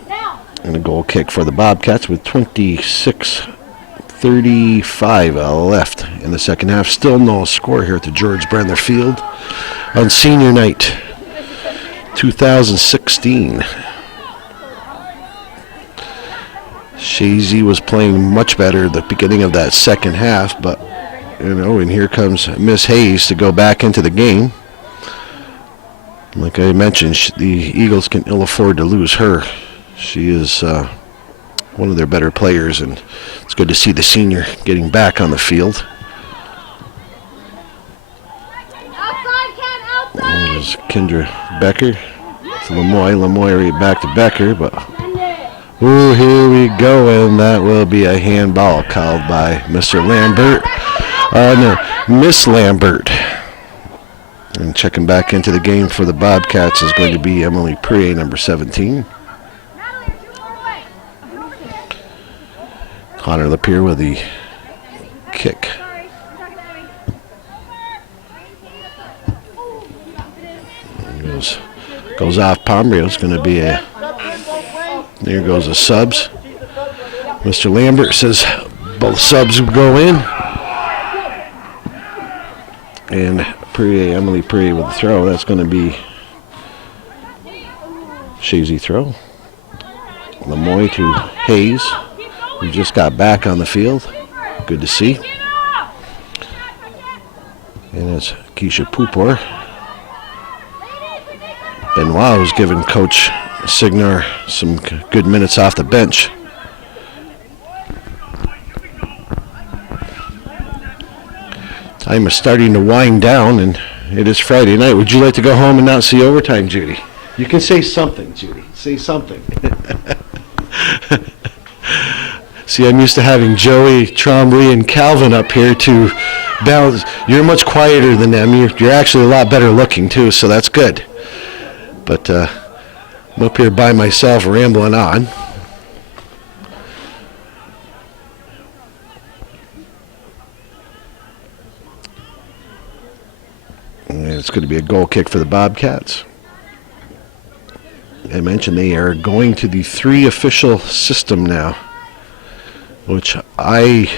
And a goal kick for the Bobcats with 26:35 left in the second half. Still no score here at the George Brendler Field on senior night 2016. Chazy was playing much better at the beginning of that second half, but and here comes Miss Hayes to go back into the game. Like I mentioned, the Eagles can ill afford to lose her. She is one of their better players, and it's good to see the senior getting back on the field. There's Kendra Becker to Lamoy. Lamoy right back to Becker, but here we go, and that will be a handball called by Mr. Lambert. No, Miss Lambert. And checking back into the game for the Bobcats is going to be Emily Prie, number 17. Connor Lapierre with the kick. Goes off Pombrio. It's going to be a... There goes the subs. Mr. Lambert says both subs will go in. And Emily Prie with the throw. That's going to be Chazy throw. Lamoy to Hayes, who just got back on the field. Good to see. And it's Keisha Pupor. Benoit was giving Coach Signar some good minutes off the bench. Time is starting to wind down, and it is Friday night. Would you like to go home and not see overtime, Judy? You can say something, Judy. Say something. See, I'm used to having Joey, Trombley, and Calvin up here to balance. You're much quieter than them. You're actually a lot better looking, too, so that's good. But I'm up here by myself rambling on. And it's going to be a goal kick for the Bobcats. I mentioned they are going to the 3 official system now, which I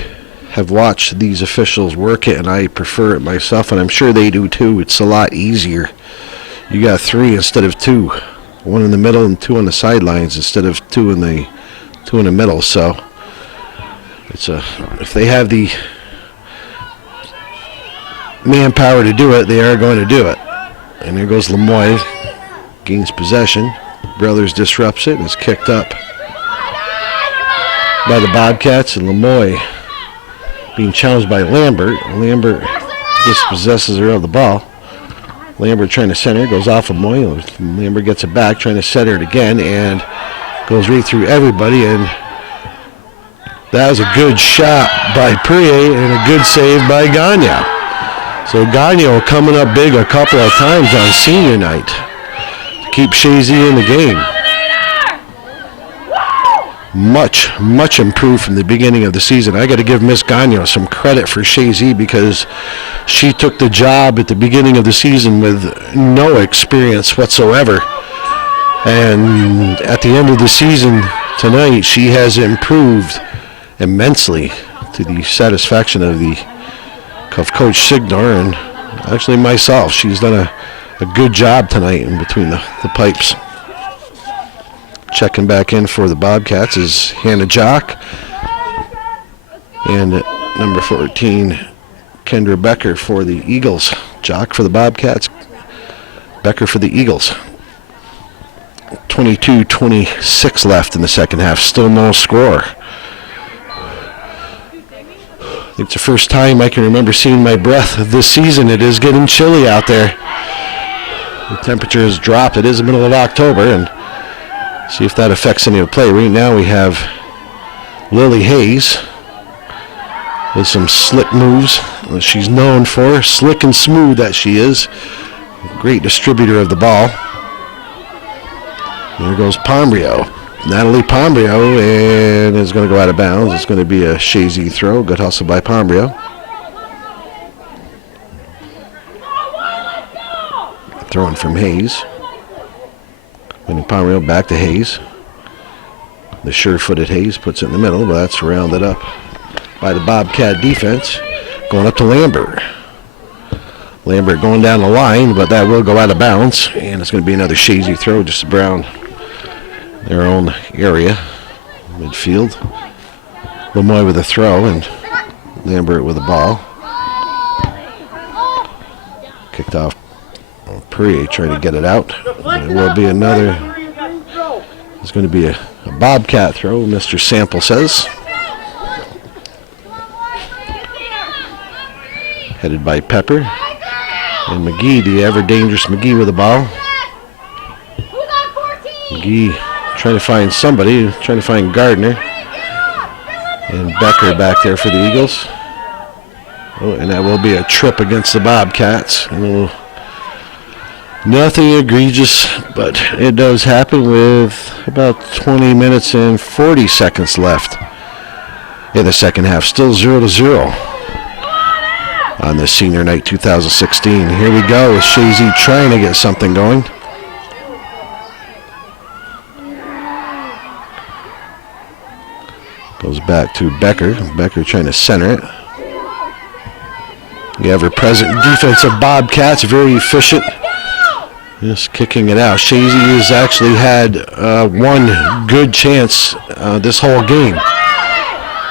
have watched these officials work it, and I prefer it myself, and I'm sure they do too. It's a lot easier. You got 3 instead of 2. 1 in the middle and 2 on the sidelines instead of 2 in the middle. So it's if they have the manpower to do it, they are going to do it. And there goes Lemoy, gains possession. Brothers disrupts it and is kicked up by the Bobcats, and Lemoy being challenged by Lambert. Lambert dispossesses her of the ball. Lambert trying to center, goes off of Moy. Lambert gets it back, trying to center it again, and goes right through everybody. And that was a good shot by Prie and a good save by Gagnon. So Gagnon coming up big a couple of times on senior night to keep Chazy in the game. Much improved from the beginning of the season. I got to give Miss Gagnon some credit for Chazy, because she took the job at the beginning of the season with no experience whatsoever. And at the end of the season tonight, she has improved immensely to the satisfaction of Coach Signor and actually myself. She's done a good job tonight in between the pipes. Checking back in for the Bobcats is Hannah Jock and number 14, Kendra Becker for the Eagles. Jock for the Bobcats, Becker for the Eagles. 22-26 left in the second half. Still no score. I think it's the first time I can remember seeing my breath this season. It is getting chilly out there. The temperature has dropped. It is the middle of October, and see if that affects any of the play. Right now we have Lily Hayes with some slick moves that she's known for. Slick and smooth that she is. Great distributor of the ball. There goes Pombrio. Natalie Pombrio, and is going to go out of bounds. It's going to be a Chazy throw. Good hustle by Pombrio. Throwing from Hayes. And Pombrio back to Hayes. The sure-footed Hayes puts it in the middle, but that's rounded up by the Bobcat defense. Going up to Lambert. Lambert going down the line, but that will go out of bounds. And it's going to be another Chazy throw just around their own area, midfield. Lemoy with a throw and Lambert with the ball. Kicked off. Prie trying to get it out. It will be another. It's going to be a Bobcat throw, Mr. Sample says. Headed by Pepper. And McGee, the ever-dangerous McGee with the ball. McGee trying to find somebody, trying to find Gardner. And Becker back there for the Eagles. Oh, and that will be a trip against the Bobcats. Nothing egregious, but it does happen with about 20 minutes and 40 seconds left in the second half. Still 0-0 on this senior night 2016. Here we go with Chazy trying to get something going. Goes back to Becker. Becker trying to center it. The ever-present defensive Bobcats, very efficient. Just kicking it out. Chazy has actually had one good chance this whole game.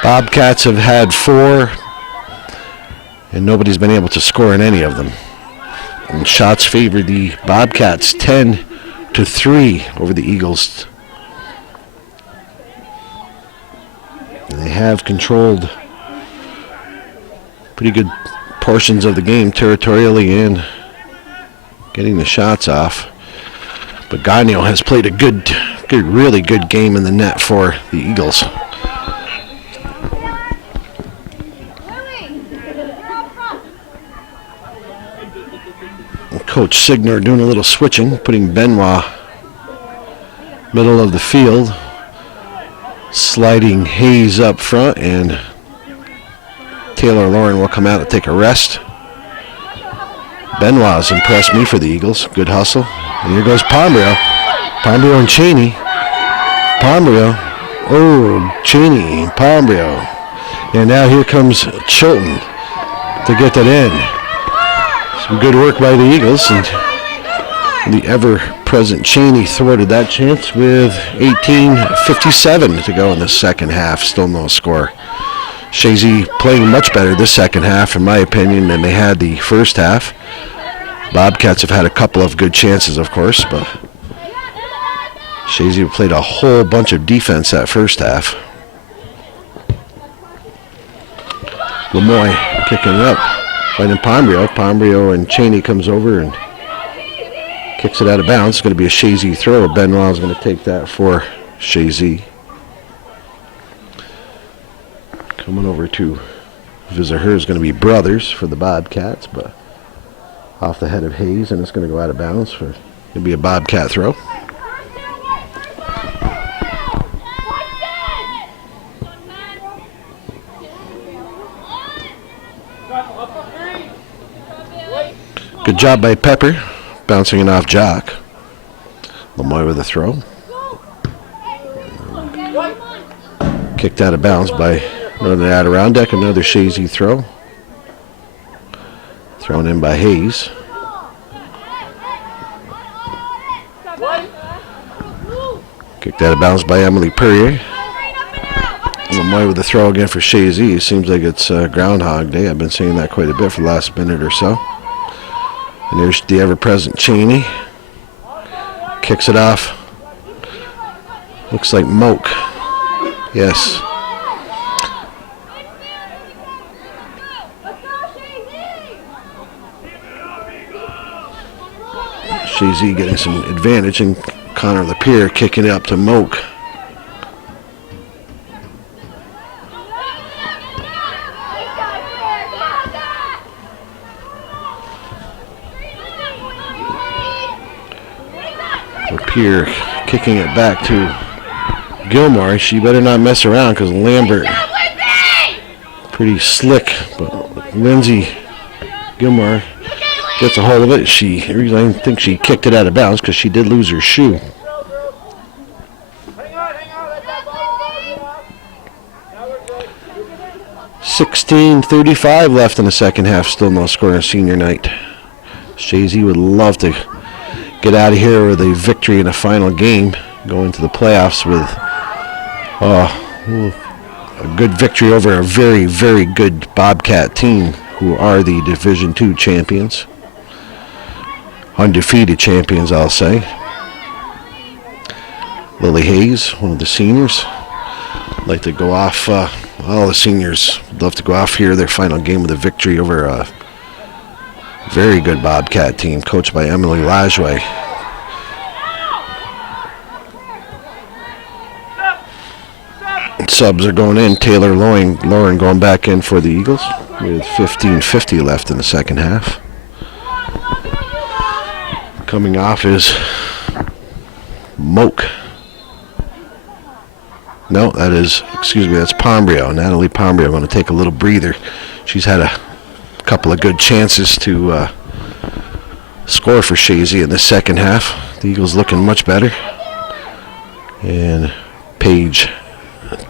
Bobcats have had 4, and nobody's been able to score in any of them. And shots favor the Bobcats 10-3 over the Eagles. And they have controlled pretty good portions of the game territorially and getting the shots off. But Gagnon has played a really good game in the net for the Eagles. Coach Signor doing a little switching, putting Benoit middle of the field, sliding Hayes up front, and Taylor Lauren will come out and take a rest. Benoit's impressed me for the Eagles. Good hustle. And here goes Pombrio. Pombrio and Cheney. Pombrio. Oh, Cheney, Pombrio. And now here comes Chilton to get that in. Some good work by the Eagles. And the ever-present Cheney thwarted that chance with 18:57 to go in the second half. Still no score. Chazy playing much better this second half, in my opinion, than they had the first half. Bobcats have had a couple of good chances, of course, but Chazy played a whole bunch of defense that first half. Lemoy kicking it up, finding Pombrio. Pombrio and Cheney comes over and kicks it out of bounds. It's going to be a Chazy throw. Benoit is going to take that for Chazy. Coming over to visit her is going to be Brothers for the Bobcats, but off the head of Hayes, and it's going to go out of bounds for it'll be a Bobcat throw. Good job by Pepper, bouncing it off Jock. Lemoy with a throw. Kicked out of bounds by Northern Adirondack. Another Chazy throw. Thrown in by Hayes. Kicked out of bounds by Emily Perrier. Lemoy with the throw again for Chazy. Seems like it's Groundhog Day. I've been saying that quite a bit for the last minute or so. And there's the ever-present Cheney. Kicks it off. Looks like Moak. Yes. Chazy getting some advantage, and Connor Lapierre kicking it up to Moak. Lapierre kicking it back to Gilmore. She better not mess around because Lambert pretty slick, but Lindsay Gilmore gets a hold of it. I think she kicked it out of bounds because she did lose her shoe. 16:35 left in the second half. Still no score on senior night. Chazy would love to get out of here with a victory in a final game, go into the playoffs with a good victory over a very, very good Bobcat team who are the Division II champions. Undefeated champions, I'll say. Lily Hayes, one of the seniors. Like to go off, all the seniors love to go off here, their final game with a victory over a very good Bobcat team coached by Emily Lajway. Subs are going in. Taylor Lauren going back in for the Eagles with 15:50 left in the second half. Coming off is Moak. No, that's Pombrio. Natalie Pombrio going to take a little breather. She's had a couple of good chances to score for Chazy in the second half. The Eagles looking much better. And Paige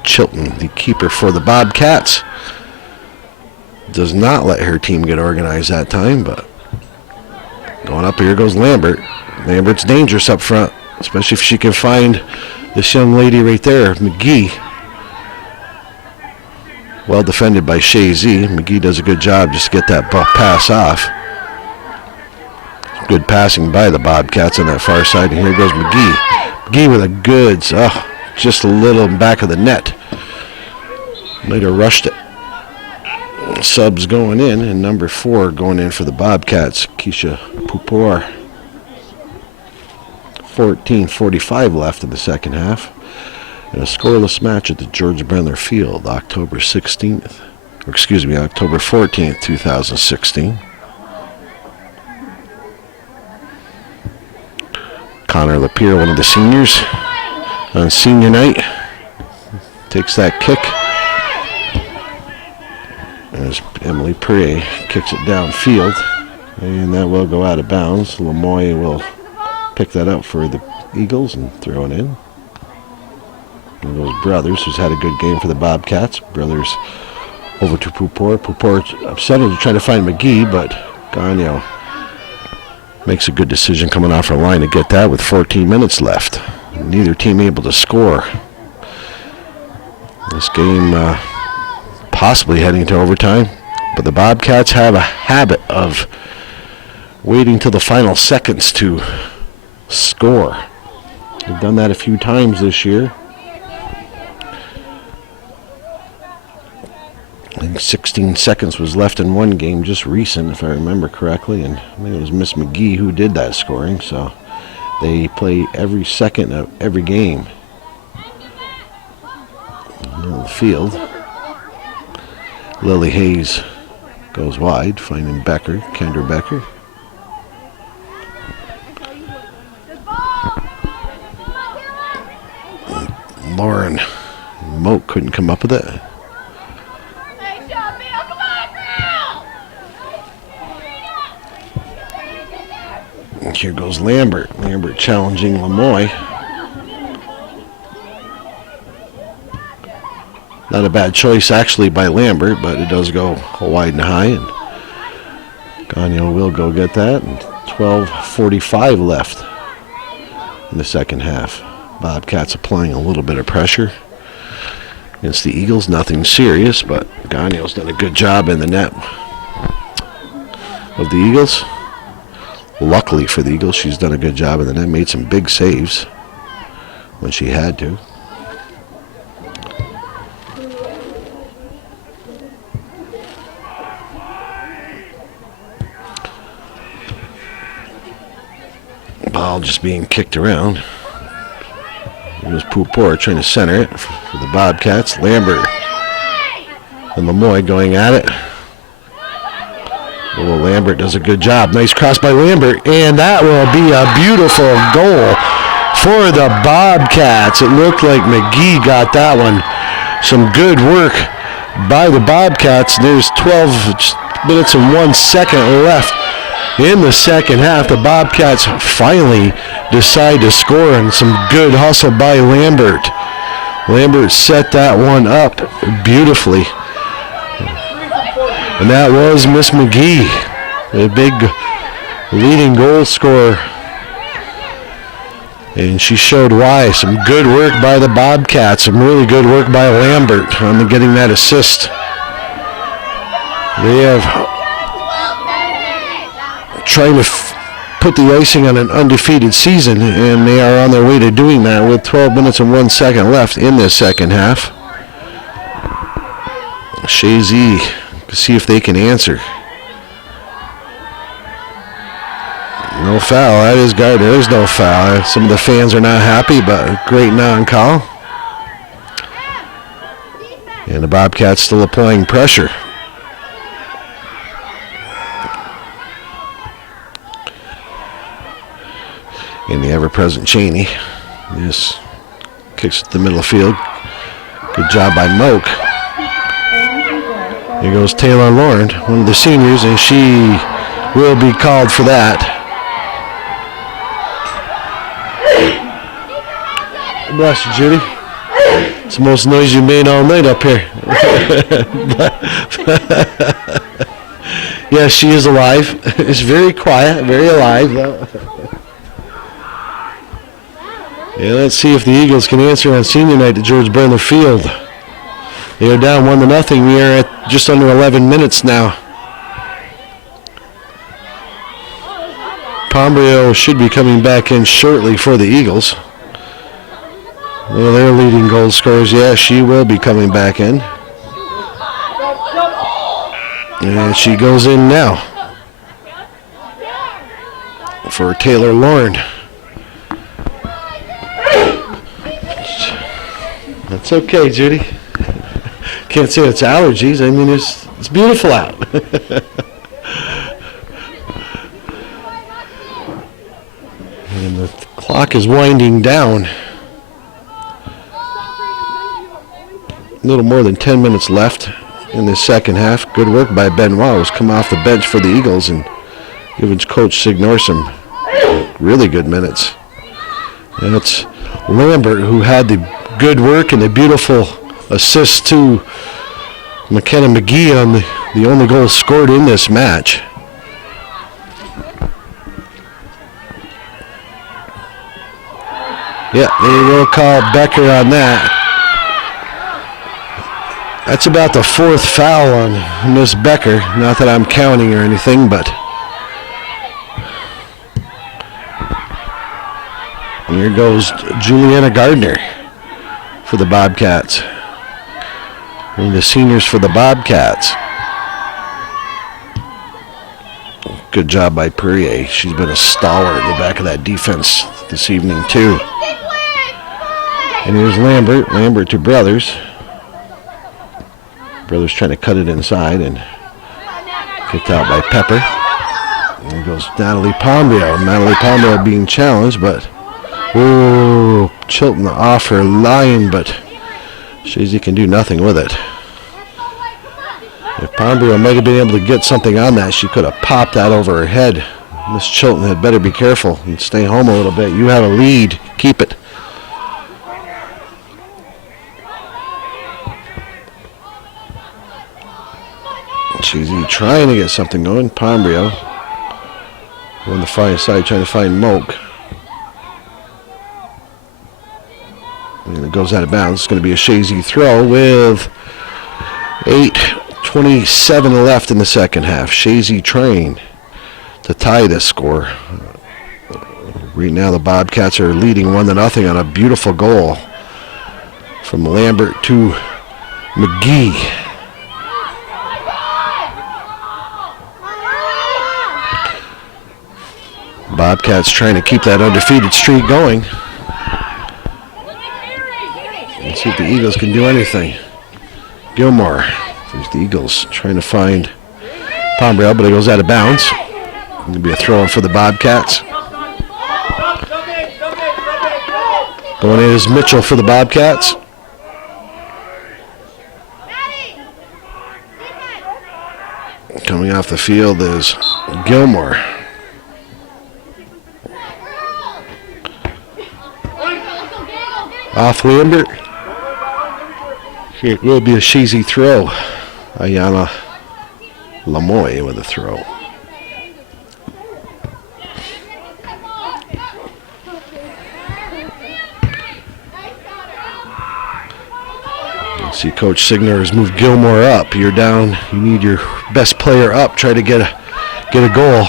Chilton, the keeper for the Bobcats, does not let her team get organized that time, but going up, here goes Lambert. Lambert's dangerous up front, especially if she can find this young lady right there, McGee. Well defended by Chazy. McGee does a good job just to get that pass off. Good passing by the Bobcats on that far side, and here goes McGee. McGee with a goods, just a little back of the net. Might have rushed it. Subs going in, and number 4 going in for the Bobcats, Keisha Pupor. 14:45 left in the second half. And a scoreless match at the George Brendler Field, October 14th, 2016. Connor Lapierre, one of the seniors, on senior night, takes that kick. As Emily Perrier kicks it downfield. And that will go out of bounds. Lemoy will pick that up for the Eagles and throw it in. And those Brothers, who's had a good game for the Bobcats. Brothers over to Pupor. Pupor upset to try to find McGee, but Gagnon makes a good decision coming off her line to get that with 14 minutes left. Neither team able to score. This game possibly heading to overtime, but the Bobcats have a habit of waiting till the final seconds to score. They've done that a few times this year. I think 16 seconds was left in one game just recent, if I remember correctly, and I think it was Miss McGee who did that scoring, so they play every second of every game. In the field, Lily Hayes goes wide, finding Becker, Kendra Becker. Lauren Moak couldn't come up with it. And here goes Lambert. Lambert challenging Lemoy. Not a bad choice actually by Lambert, but it does go wide and high, and Gagnon will go get that. And 12:45 left in the second half. Bobcats applying a little bit of pressure against the Eagles. Nothing serious, but Gagnon's done a good job in the net of the Eagles. Luckily for the Eagles, she's done a good job in the net, made some big saves when she had to. Ball just being kicked around. It was Pupor trying to center it for the Bobcats. Lambert and Lemoy going at it. Oh, Lambert does a good job. Nice cross by Lambert, and that will be a beautiful goal for the Bobcats. It looked like McGee got that one. Some good work by the Bobcats. There's 12 minutes and 1 second left in the second half. The Bobcats finally decide to score, and some good hustle by Lambert. Lambert set that one up beautifully. And that was Miss McGee, a big leading goal scorer. And she showed why. Some good work by the Bobcats. Some really good work by Lambert on getting that assist. They have trying to put the icing on an undefeated season, and they are on their way to doing that with 12 minutes and 1 second left in this second half. Chazy, see if they can answer. No foul. That is guard. There is no foul. Some of the fans are not happy, but great non-call. And the Bobcats still applying pressure. And the ever-present Cheney. Yes, kicks it to the middle of the field. Good job by Moak. Here goes Taylor Lauren, one of the seniors, and she will be called for that. Bless you, Judy. It's the most noise you made all night up here. Yes, she is alive. It's very quiet, very alive. Yeah, let's see if the Eagles can answer on senior night at George Brendler Field. They are down 1-0. We are at just under 11 minutes now. Pombrio should be coming back in shortly for the Eagles. Well, their leading goal scorers, yeah, she will be coming back in. And she goes in now for Taylor Lauren. That's okay, Judy. Can't say it's allergies. I mean, it's beautiful out. And the clock is winding down. A little more than 10 minutes left in the second half. Good work by Benoit, who's come off the bench for the Eagles and giving Coach Signor some really good minutes. And it's Lambert who had the good work and the beautiful assist to McKenna McGee on the only goal scored in this match. Yeah, they will call Becker on that. That's about the fourth foul on Miss Becker. Not that I'm counting or anything, but and here goes Juliana Gardner for the Bobcats. And the seniors for the Bobcats. Good job by Perrier. She's been a stalwart in the back of that defense this evening, too. And here's Lambert. Lambert to Brothers. Brothers trying to cut it inside and kicked out by Pepper. And here goes Natalie Pombrio. Natalie Pombrio being challenged, but Chilton off her line, but Chazy can do nothing with it. If Pombrio might have been able to get something on that, she could have popped that over her head. Miss Chilton had better be careful and stay home a little bit. You have a lead. Keep it. Chazy trying to get something going. Pombrio on the far side trying to find Moak. And it goes out of bounds. It's going to be a Chazy throw with 8:27 left in the second half. Chazy trying to tie this score. Right now the Bobcats are leading 1-0 on a beautiful goal from Lambert to McGee. Bobcats trying to keep that undefeated streak going. Let's see if the Eagles can do anything. Gilmore. There's the Eagles trying to find Pombrio, but it goes out of bounds. Going to be a throw-in for the Bobcats. Going in is Mitchell for the Bobcats. Coming off the field is Gilmore. Off Lambert. It will be a Chazy throw. Ayana Lamoy with a throw. See, Coach Signer has moved Gilmore up. You're down. You need your best player up. Try to get a goal.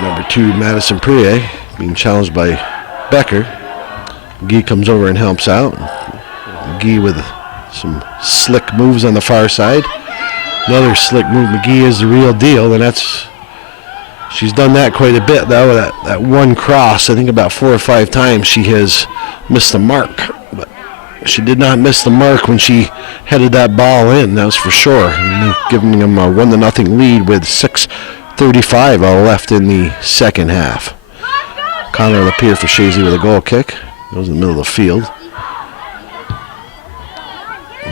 Number 2, Madison Prier, being challenged by Becker. McGee comes over and helps out. McGee with some slick moves on the far side. Another slick move. McGee is the real deal, and she's done that quite a bit, though. That one cross, I think about 4 or 5 times she has missed the mark. But she did not miss the mark when she headed that ball in, that's for sure. And giving them a 1-0 lead with 6:35 left in the second half. Connor Lapierre for Chazy with a goal kick. Goes in the middle of the field.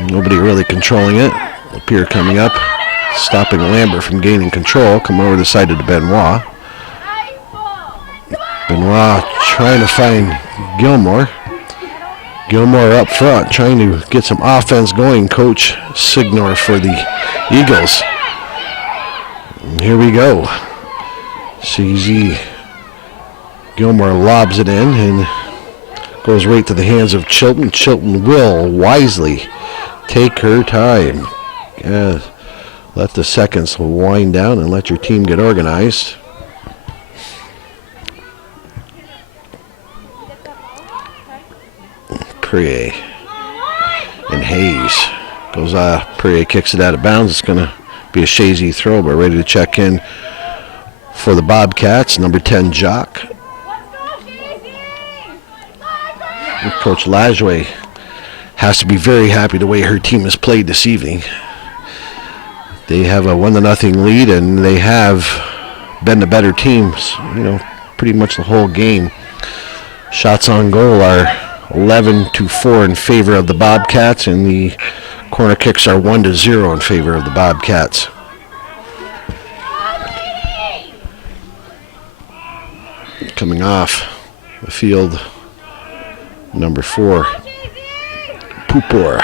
Nobody really controlling it. Lapierre coming up, stopping Lambert from gaining control. Come over the side to Benoit. Benoit trying to find Gilmore. Gilmore up front, trying to get some offense going. Coach Signor for the Eagles. And here we go. CZ Gilmore lobs it in and goes right to the hands of Chilton. Chilton will wisely take her time. Let the seconds wind down and let your team get organized. Prier and Hayes goes Prier kicks it out of bounds. It's going to be a Chazy throw, but ready to check in for the Bobcats. Number 10, Jock. Coach Lajoie has to be very happy the way her team has played this evening. They have a 1-0 lead, and they have been the better teams, pretty much the whole game. Shots on goal are 11-4 in favor of the Bobcats, and the Corner kicks are 1-0 in favor of the Bobcats. Coming off the field, number 4, Pupor.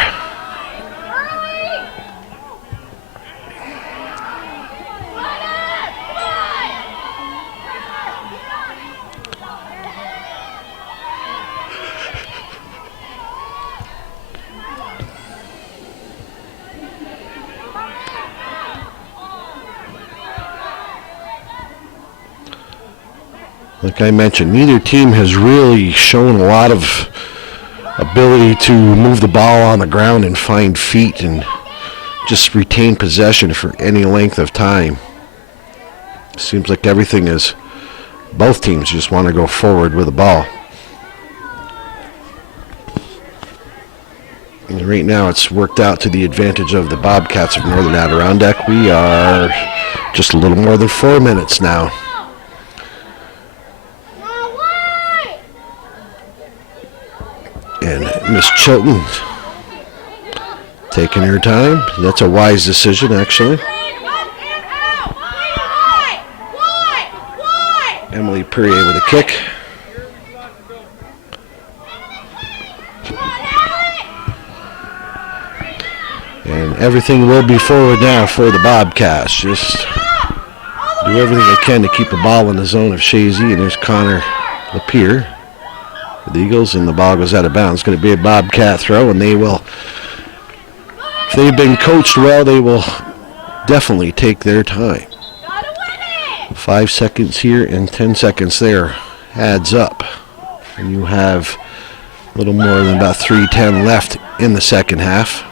Like I mentioned, neither team has really shown a lot of ability to move the ball on the ground and find feet and just retain possession for any length of time. Seems like everything is, both teams just want to go forward with the ball. And right now it's worked out to the advantage of the Bobcats of Northern Adirondack. We are just a little more than 4 minutes now. And Miss Chilton taking her time. That's a wise decision, actually. Emily Perrier with a kick. And everything will be forward now for the Bobcats. Just do everything they can to keep the ball in the zone of Chazy. And there's Connor Lapierre. The Eagles, and the ball goes out of bounds. It's going to be a Bobcat throw, and they will, if they've been coached well, they will definitely take their time. 5 seconds here and 10 seconds there adds up. And you have a little more than about 3:10 left in the second half.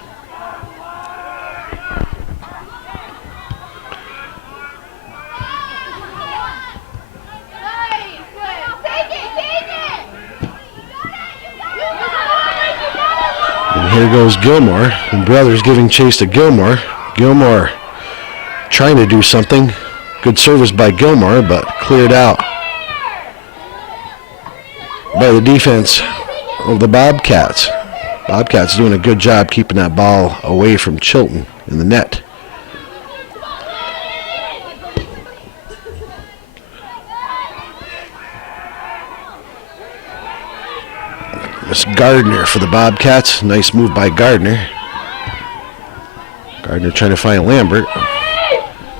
Here goes Gilmore, and Brothers giving chase to Gilmore. Gilmore trying to do something. Good service by Gilmore, but cleared out by the defense of the Bobcats. Bobcats doing a good job keeping that ball away from Chilton in the net. Miss Gardner for the Bobcats. Nice move by Gardner. Gardner trying to find Lambert.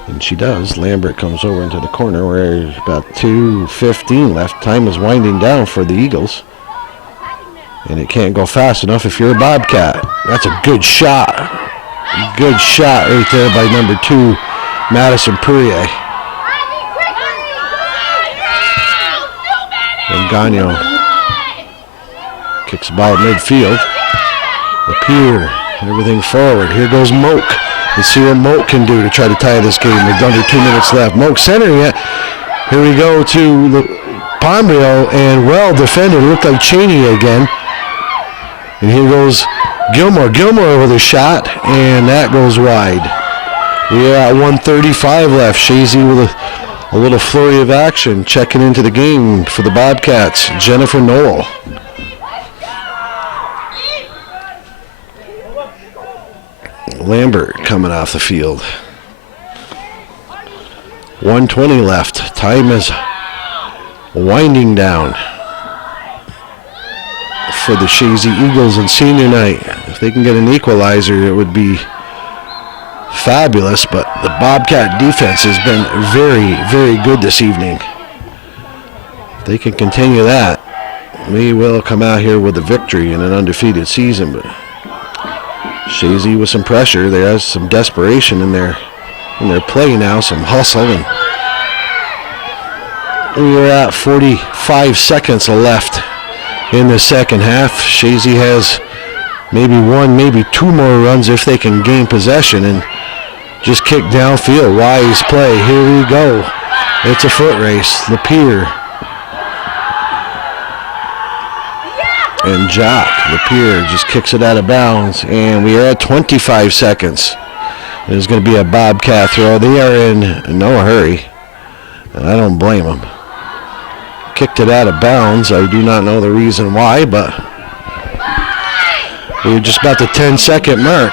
And she does. Lambert comes over into the corner where about 2:15 left. Time is winding down for the Eagles. And it can't go fast enough if you're a Bobcat. That's a good shot. Good shot right there by number 2, Madison Perrier. And Gagnon kicks the ball at midfield. Lapierre, everything forward. Here goes Moak. Let's see what Moak can do to try to tie this game with under 2 minutes left. Moak centering it. Here we go to Pombrio, and well defended. It looked like Cheney again. And here goes Gilmore. Gilmore with a shot, and that goes wide. We are at 1:35 left. Chazy with a little flurry of action. Checking into the game for the Bobcats, Jennifer Knoll. Lambert coming off the field. 1:20 left. Time is winding down for the Chazy Eagles in senior night. If they can get an equalizer, it would be fabulous, but the Bobcat defense has been very, very good this evening. If they can continue that, we will come out here with a victory in an undefeated season. But Chazy with some pressure. There's some desperation in their play now, some hustle, and we are at 45 seconds left in the second half. Chazy has maybe 1, maybe 2 more runs if they can gain possession and just kick downfield. Wise play. Here we go. It's a foot race. Lapierre and Jock. Lapierre just kicks it out of bounds, and we are at 25 seconds. There's going to be a Bobcat throw. They are in no hurry, and I don't blame them. Kicked it out of bounds. I do not know the reason why, but we're just about the 10-second mark.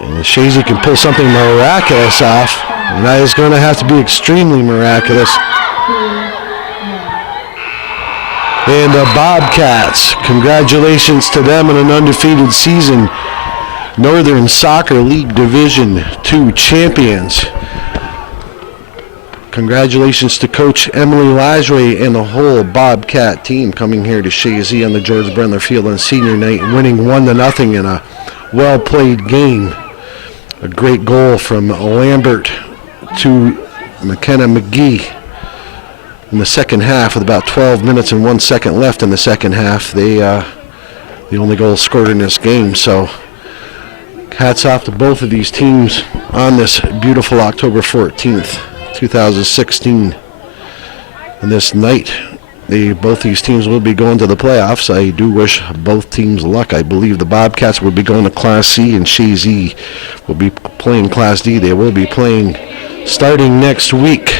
And if Chazy can pull something miraculous off, and that is going to have to be extremely miraculous. And the Bobcats, congratulations to them on an undefeated season. Northern Soccer League Division II champions. Congratulations to Coach Emily Lajoie and the whole Bobcat team coming here to Chazy on the George Brendler Field on senior night, winning 1-0 in a well-played game. A great goal from Lambert to McKenna McGee in the second half with about 12 minutes and 1 second left in the second half. The only goal scored in this game, so hats off to both of these teams on this beautiful October 14th, 2016. And this night, both these teams will be going to the playoffs. I do wish both teams luck. I believe the Bobcats will be going to Class C and Chazy will be playing Class D. They will be playing starting next week.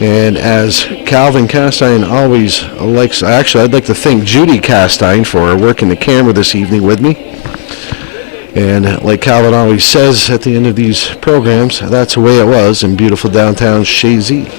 And as Calvin Castine always likes, actually I'd like to thank Judy Castine for working the camera this evening with me. And like Calvin always says at the end of these programs, that's the way it was in beautiful downtown Chazy.